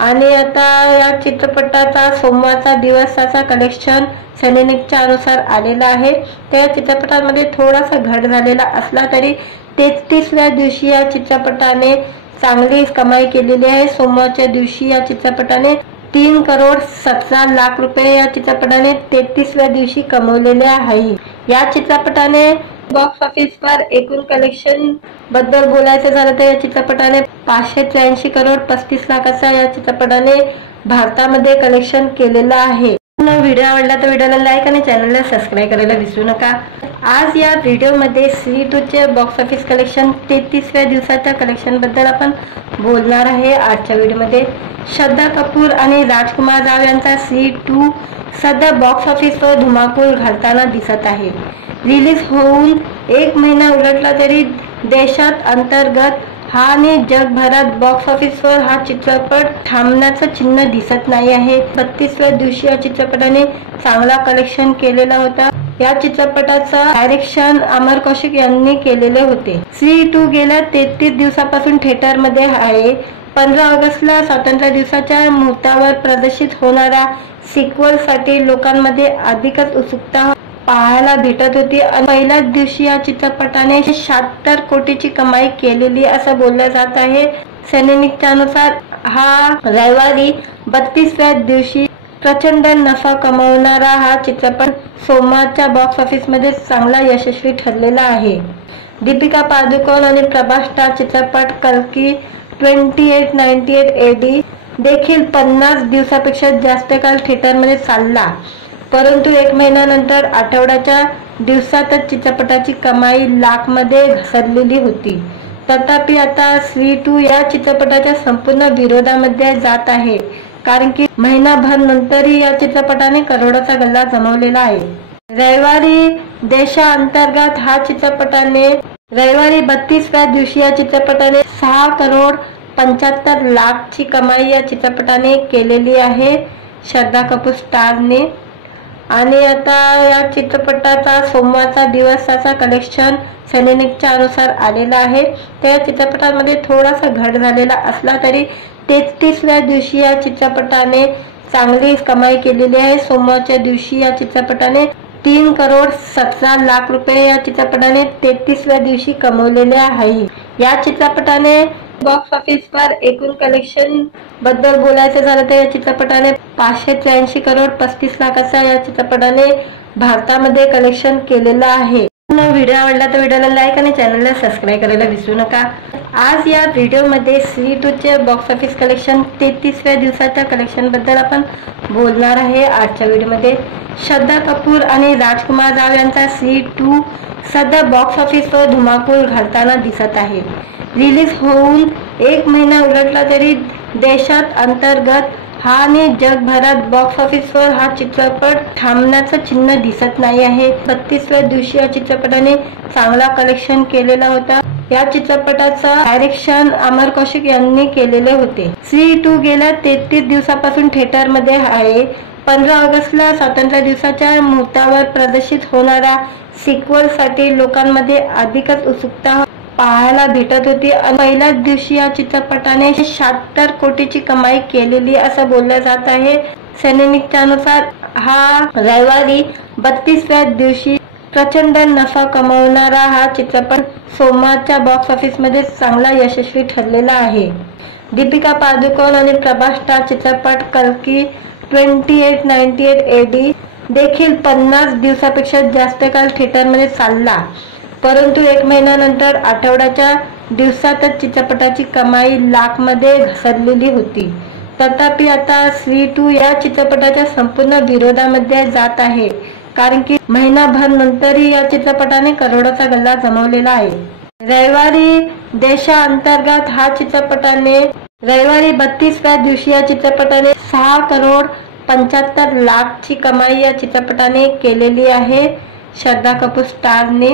आणि आता या चित्रपटाचा सोमवारचा दिवसाचा कलेक्शन सैनिकच्या अनुसार आलेला आहे. त्या चित्रपटामध्ये थोडासा घट झालेला असला तरी 33व्या दिवशी या चित्रपटाने चांगली कमाई केलेली आहे. सोमवारच्या दिवशी या चित्रपटाने 3 करोड 17 लाख रुपये या चित्रपटाने 33व्या दिवशी कमवलेले आहे. या चित्रपटाने बॉक्स ऑफिसवर एकूण कलेक्शन बद्दल बोलायचं झालं तर या चित्रपटाने 583 करोड 35 लाखाचा या चित्रपटाने भारतामध्ये कलेक्शन केलेलं आहे. व्हिडिओ आवडला तर व्हिडिओला लाईक आणि चॅनलला सबस्क्राईब करायला विसरू नका. आज या व्हिडिओमध्ये स्त्री 2 चे बॉक्स ऑफिस कलेक्शन 33व्या दिवसाच्या कलेक्शन बद्दल आपण बोलणार आहे. आजच्या व्हिडिओमध्ये श्रद्धा कपूर आणि राजकुमार राव यांचा स्त्री 2 सध्या बॉक्स ऑफिसवर धुमाकूळ घालताना दिसत आहे. रिलीज होऊन 1 महिना उलटला तरी देशात अंतर्गत हा आणि जगभरात बॉक्स ऑफिसवर हा चित्रपट थांबण्याचं चिन्ह दिसत नाही आहे. 32व्या दिवशी या चित्रपटाने चांगला कलेक्शन केलेला होता. या चित्रपटाचं डायरेक्शन अमर कौशिक यांनी केलेले होते. स्त्री 2 गेल्या 33 दिवसापासून थिएटरमध्ये आहे. 15 ऑगस्टला स्वातंत्र्य दिवसाच्या मुहूर्तावर प्रदर्शित होणाऱ्या सिक्वल साठी लोकांमध्ये अधिकच उत्सुकता पाहायला भेटत होती. पहिल्याच दिवशी या चित्रपटाने 76 कोटीची कमाई केलेली असं बोललं जात आहे. सैनिकच्या अनुसार हा रविवारी 32व्या दिवशी प्रचंड नफा कमावणारा हा चित्रपट सोमवारच्या बॉक्स ऑफिस मध्ये चांगला यशस्वी ठरलेला आहे। दीपिका पादुकोण आणि प्रभास स्टार चित्रपट कल्की 2898 AD देखील 50 दिवसापेक्षा जास्त काळ थिएटरमध्ये चालला, परंतु एक महिन्यानंतर आठवड्याच्या दिवसातच चित्रपटाची कमाई लाखमध्ये घसरलेली होती। तथापि आता स्त्री 2 या चित्रपटाच्या संपूर्ण विरोधामध्ये जात आहे, कारण की महिनाभर नंतरही या चित्रपटाने करोडोचा गल्ला जमवलेला आहे। रविवारी देशांतर्गत हा चित्रपटाने रविवारी 32व्या दिवशी या चित्रपटाने 6 करोड 75 लाखची कमाई या चित्रपटाने केलेली आहे, श्रद्धा कपूर स्टारने। आणि आता या चित्रपटाचा सोमवारचा दिवसाचा कलेक्शन सैनिकच्या अनुसार आलेला आहे। त्या चित्रपटामध्ये थोडासा घट झालेला असला तरी 33व्या दिवशी या चित्रपटाने चांगली कमाई केलेली आहे। सोमवारच्या दिवशी या चित्रपटाने 3 करोड 17 लाख रुपये या चित्रपटाने 33व्या दिवशी कमवलेले आहे। या चित्रपटाने बॉक्स ऑफिसवर एकूण कलेक्शन बद्दल बोलायचं झालं तर या चित्रपटाने 583 करोड 35 लाखाचा या चित्रपटाने भारतामध्ये कलेक्शन केलेलं आहे। व्हिडिओ आवडला तर व्हिडिओला लाईक आणि चॅनलला सबस्क्राईब करायला विसरू नका। आज या व्हिडिओमध्ये स्त्री 2 चे बॉक्स ऑफिस कलेक्शन 33व्या दिवसाच्या कलेक्शन बद्दल आपण बोलणार आहे। आजच्या व्हिडिओमध्ये श्रद्धा कपूर आणि राजकुमार राव यांचा स्त्री 2 सध्या बॉक्स ऑफिसवर धुमाकूळ घालताना दिसत आहे। रिलीज होऊन एक महिना उलटला तरी देशात अंतर्गत आणि जगभरात बॉक्स ऑफिसवर हा चित्रपट थांबण्याचं चिन्ह दिसत नाही आहे। 32व्या दिवशी या चित्रपटाने चांगला कलेक्शन केलेला होता। या चित्रपटाचा डायरेक्शन अमर कौशिक यांनी केलेले होते। स्त्री 2 गेल्या 33 दिवसापासून थिएटरमध्ये आहे। 15 ऑगस्टला स्वातंत्र्य दिवसाच्या मुहूर्तावर प्रदर्शित होणाऱ्या सिक्वल साठी लोकांमध्ये अधिकच उत्सुकता पाहायला भेटत होती। पहिल्याच दिवशी या चित्रपटाने 76 कोटीची कमाई केलेली असं बोललं जात आहे। सैनिकच्या अनुसार हा रविवारी 32व्या दिवशी प्रचंड नफा कमावणारा हा चित्रपट सोमवारच्या बॉक्स ऑफिस मध्ये चांगला यशस्वी ठरलेला आहे। दीपिका पादुकोण आणि प्रभास स्टार चित्रपट कल्की 2898 AD देखील 50 दिवसापेक्षा जास्त काळ थिएटरमध्ये चालला, परंतु एक महिन्यानंतर आठवड्याच्या दिवसातच चित्रपटाची कमाई लाखमध्ये घसरलेली होती। तथापि आता स्त्री 2 या चित्रपटाच्या संपूर्ण विरोधामध्ये जात आहे, कारण की महिनाभर नंतरही या चित्रपटाने करोडोचा गल्ला जमवलेला आहे। रविवारी देशांतर्गत हा चित्रपटाने रविवारी 32व्या दिवशी या चित्रपटाने 6 करोड 75 लाखची कमाई या चित्रपटाने केलेली आहे, श्रद्धा कपूर स्टारने।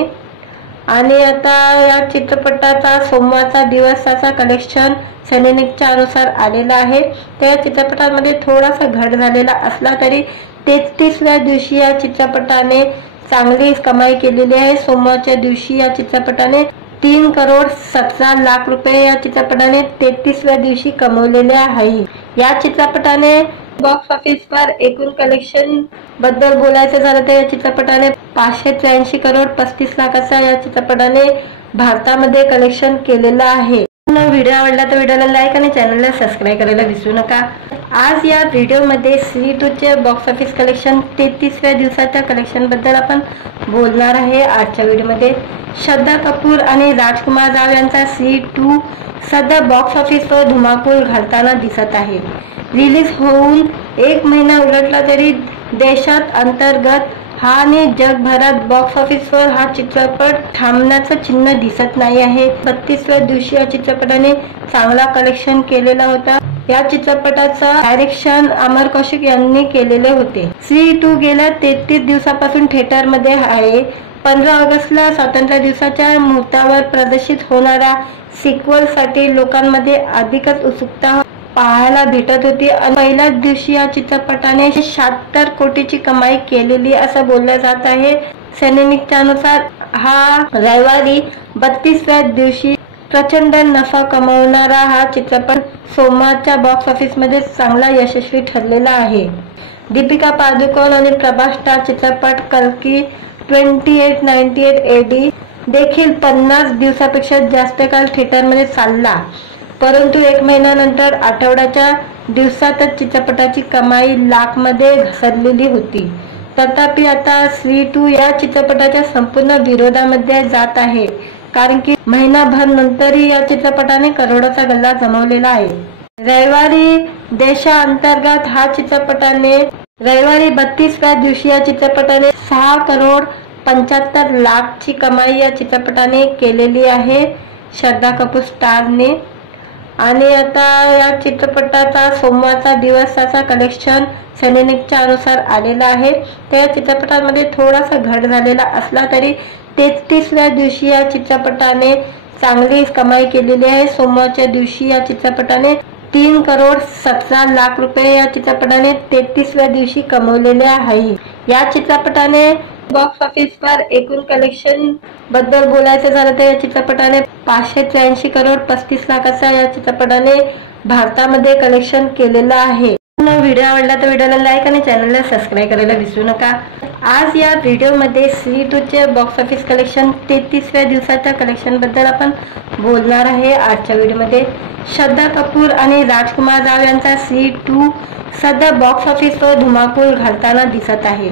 आणि आता या चित्रपटाचा सोमवारचा दिवसाचा कलेक्शन सैनिकच्या अनुसार आलेला आहे। त्या चित्रपटामध्ये थोडासा घट झालेला असला तरी 33व्या दिवशी या चित्रपटाने चांगली कमाई केलेली आहे। सोमवारच्या दिवशी या चित्रपटाने 3 करोड 17 लाख रुपये या चित्रपटाने 33व्या दिवशी कमवलेले आहे। या चित्रपटाने बॉक्स ऑफिसवर एकूण कलेक्शन बद्दल बोलायचं झालं तर या चित्रपटाने 583 करोड 35 लाखाचा या चित्रपटाने भारतामध्ये कलेक्शन केलेलं आहे। व्हिडिओ आवडला तर व्हिडिओला लाईक आणि चॅनलला सबस्क्राईब करायला विसरू नका। आज या व्हिडिओमध्ये स्त्री 2 चे बॉक्स ऑफिस कलेक्शन 33व्या दिवसाच्या कलेक्शन बद्दल आपण बोलणार आहे। आजच्या व्हिडिओमध्ये श्रद्धा कपूर आणि राजकुमार राव यांचा स्त्री 2 सध्या बॉक्स ऑफिसवर धुमाकूळ घालताना दिसत आहे। रिलीज होऊन एक महिना उलटला तरी देशात अंतर्गत आणि जगभरात बॉक्स ऑफिसवर हा चित्रपट थांबण्याचं चिन्ह दिसत नाही आहे। 32व्या दिवशी या चित्रपटाने चांगला कलेक्शन केलेला होता। या चित्रपटाचा डायरेक्शन अमर कौशिक यांनी केलेले होते। स्त्री 2 गेल्या 33 दिवसापासून थिएटरमध्ये आहे। 15 ऑगस्टला स्वातंत्र्य दिवसाच्या मुहूर्तावर प्रदर्शित होणाऱ्या सिक्वल साठी लोकांमध्ये अधिकच उत्सुकता पाहायला भेटत होती। पहिल्याच दिवशी या चित्रपटाने 76 कोटीची कमाई केलेली असं बोललं जात आहे। सैनिकच्या अनुसार हा रविवारी 32व्या दिवशी प्रचंड नफा कमावणारा हा चित्रपट सोमवारच्या बॉक्स ऑफिस मध्ये चांगला यशस्वी ठरलेला आहे। दीपिका पादुकोण आणि प्रभास स्टार चित्रपट कल्की 2898 AD देखील 50 दिवसापेक्षा जास्त काळ थिएटरमध्ये चालला, परंतु एक महिन्यानंतर आठवड्याच्या दिवसातच चित्रपटाची कमाई लाखमध्ये घसरलेली होती. तथापि आता स्त्री 2 या चित्रपटाच्या संपूर्ण विरोधामध्ये जात आहे, कारण की महिनाभर नंतरही या चित्रपटाने करोडोचा गल्ला जमवलेला आहे. रविवारी देशांतर्गत रविवारी 32व्या दिवशी या चित्रपटाने 6 करोड 75 लाखची कमाई या चित्रपटाने केलेली आहे, श्रद्धा कपूर स्टारने. आणि आता या चित्रपटाचा सोमवारचा दिवसाचा कलेक्शन सैनिकच्या अनुसार आलेला आहे. त्या चित्रपटामध्ये थोडासा घट झालेला असला तरी 33व्या दिवशी या चित्रपटाने चांगली कमाई केलेली आहे. सोमवारच्या दिवशी या चित्रपटाने 3 करोड 17 लाख रुपये या चित्रपटाने 33व्या दिवशी कमवलेले आहे. या चित्रपटाने बॉक्स ऑफिसवर एकूण कलेक्शन बद्दल बोलायचं झालं तर या चित्रपटाने 583 करोड 35 लाखाचा या चित्रपटाने भारतामध्ये कलेक्शन केलेलं आहे. व्हिडिओ आवडला तर व्हिडिओला लाईक आणि चॅनलला सबस्क्राईब करायला विसरू नका. आज या व्हिडिओमध्ये स्त्री 2 चे बॉक्स ऑफिस कलेक्शन 33व्या दिवसाच्या कलेक्शन बद्दल आपण बोलणार आहे. आजच्या व्हिडिओमध्ये श्रद्धा कपूर आणि राजकुमार राव यांचा स्त्री 2 सध्या बॉक्स ऑफिसवर धुमाकूळ घालताना दिसत आहे.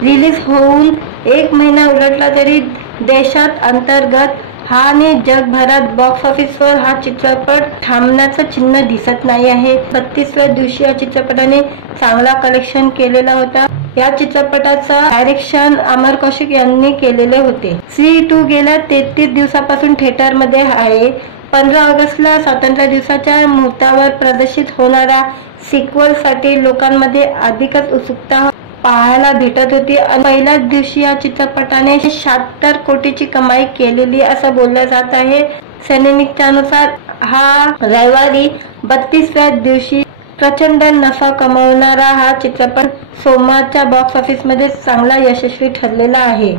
रिलीज होऊन 1 महिना उलटला तरी देशात अंतर्गत आणि जगभरात बॉक्स ऑफिसवर हा चित्रपट थांबण्याचं चिन्ह दिसत नाही आहे. 32व्या दिवशी या चित्रपटाने चांगला कलेक्शन केलेला होता. या चित्रपटाचा डायरेक्शन अमर कौशिक यांनी केलेले होते. स्त्री 2 गेल्या 33 दिवसापासून थिएटरमध्ये आहे. 15 ऑगस्टला स्वातंत्र्य दिवसाच्या मुहूर्तावर प्रदर्शित होणाऱ्या सिक्वल साठी लोकांमध्ये अधिकच उत्सुकता पाहायला भेटत होती. पहिल्याच दिवशी या चित्रपटाने 76 कोटीची कमाई केलेली असं बोललं जात आहे. सैनिकच्या अनुसार हा रविवारी 32व्या दिवशी प्रचंड नफा कमवणारा हा चित्रपट सोमवारच्या बॉक्स ऑफिस मध्ये चांगला यशस्वी ठरलेला आहे.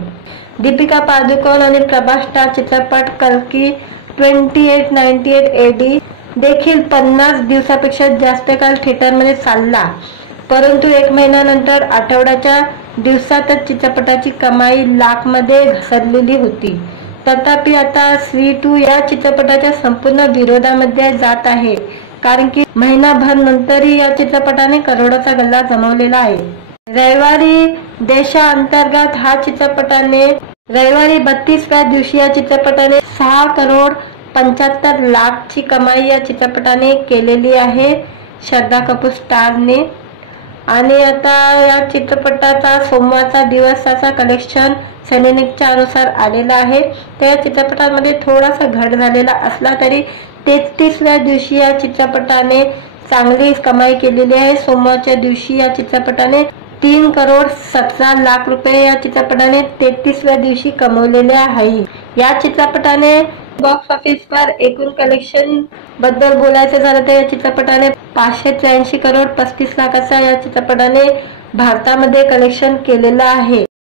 दीपिका पादुकोण आणि प्रभास स्टार चित्रपट कल्की 2898 AD देखील 50 दिवसापेक्षा जास्त काळ थिएटरमध्ये चालला, परंतु 1 महिन्यानंतर आठवड्याच्या दिवसातच चित्रपटाची कमाई लाखमध्ये घसरलेली होती. तथापि आता स्त्री 2 या चित्रपटाच्या संपूर्ण विरोधामध्ये जात आहे, कारण की महिनाभर नंतरही या चित्रपटाने करोडोचा गल्ला जमवलेला आहे. रविवारी देशांतर्गत रविवारी 32व्या दिवशी या चित्रपटाने 6 करोड 75 लाखची कमाई या चित्रपटाने केलेली आहे, श्रद्धा कपूर स्टारने. आणि आता या चित्रपटाचा सोमवारचा दिवसाचा कलेक्शन सैनिकच्या अनुसार आलेला आहे. त्या चित्रपटामध्ये थोडासा घट झालेला असला तरी 33व्या दिवशी या चित्रपटाने चांगली कमाई केलेली आहे. सोमवारच्या दिवशी या चित्रपटाने 3 करोड 17 लाख रुपये या चित्रपटाने 33व्या दिवशी कमवलेले आहे. या चित्रपटाने बॉक्स ऑफिसवर एकूण कलेक्शन बद्दल बोलायचं झालं तर या चित्रपटाने 583 करोड 35 लाखाचा या चित्रपटाने भारतामध्ये कलेक्शन केलेलं आहे.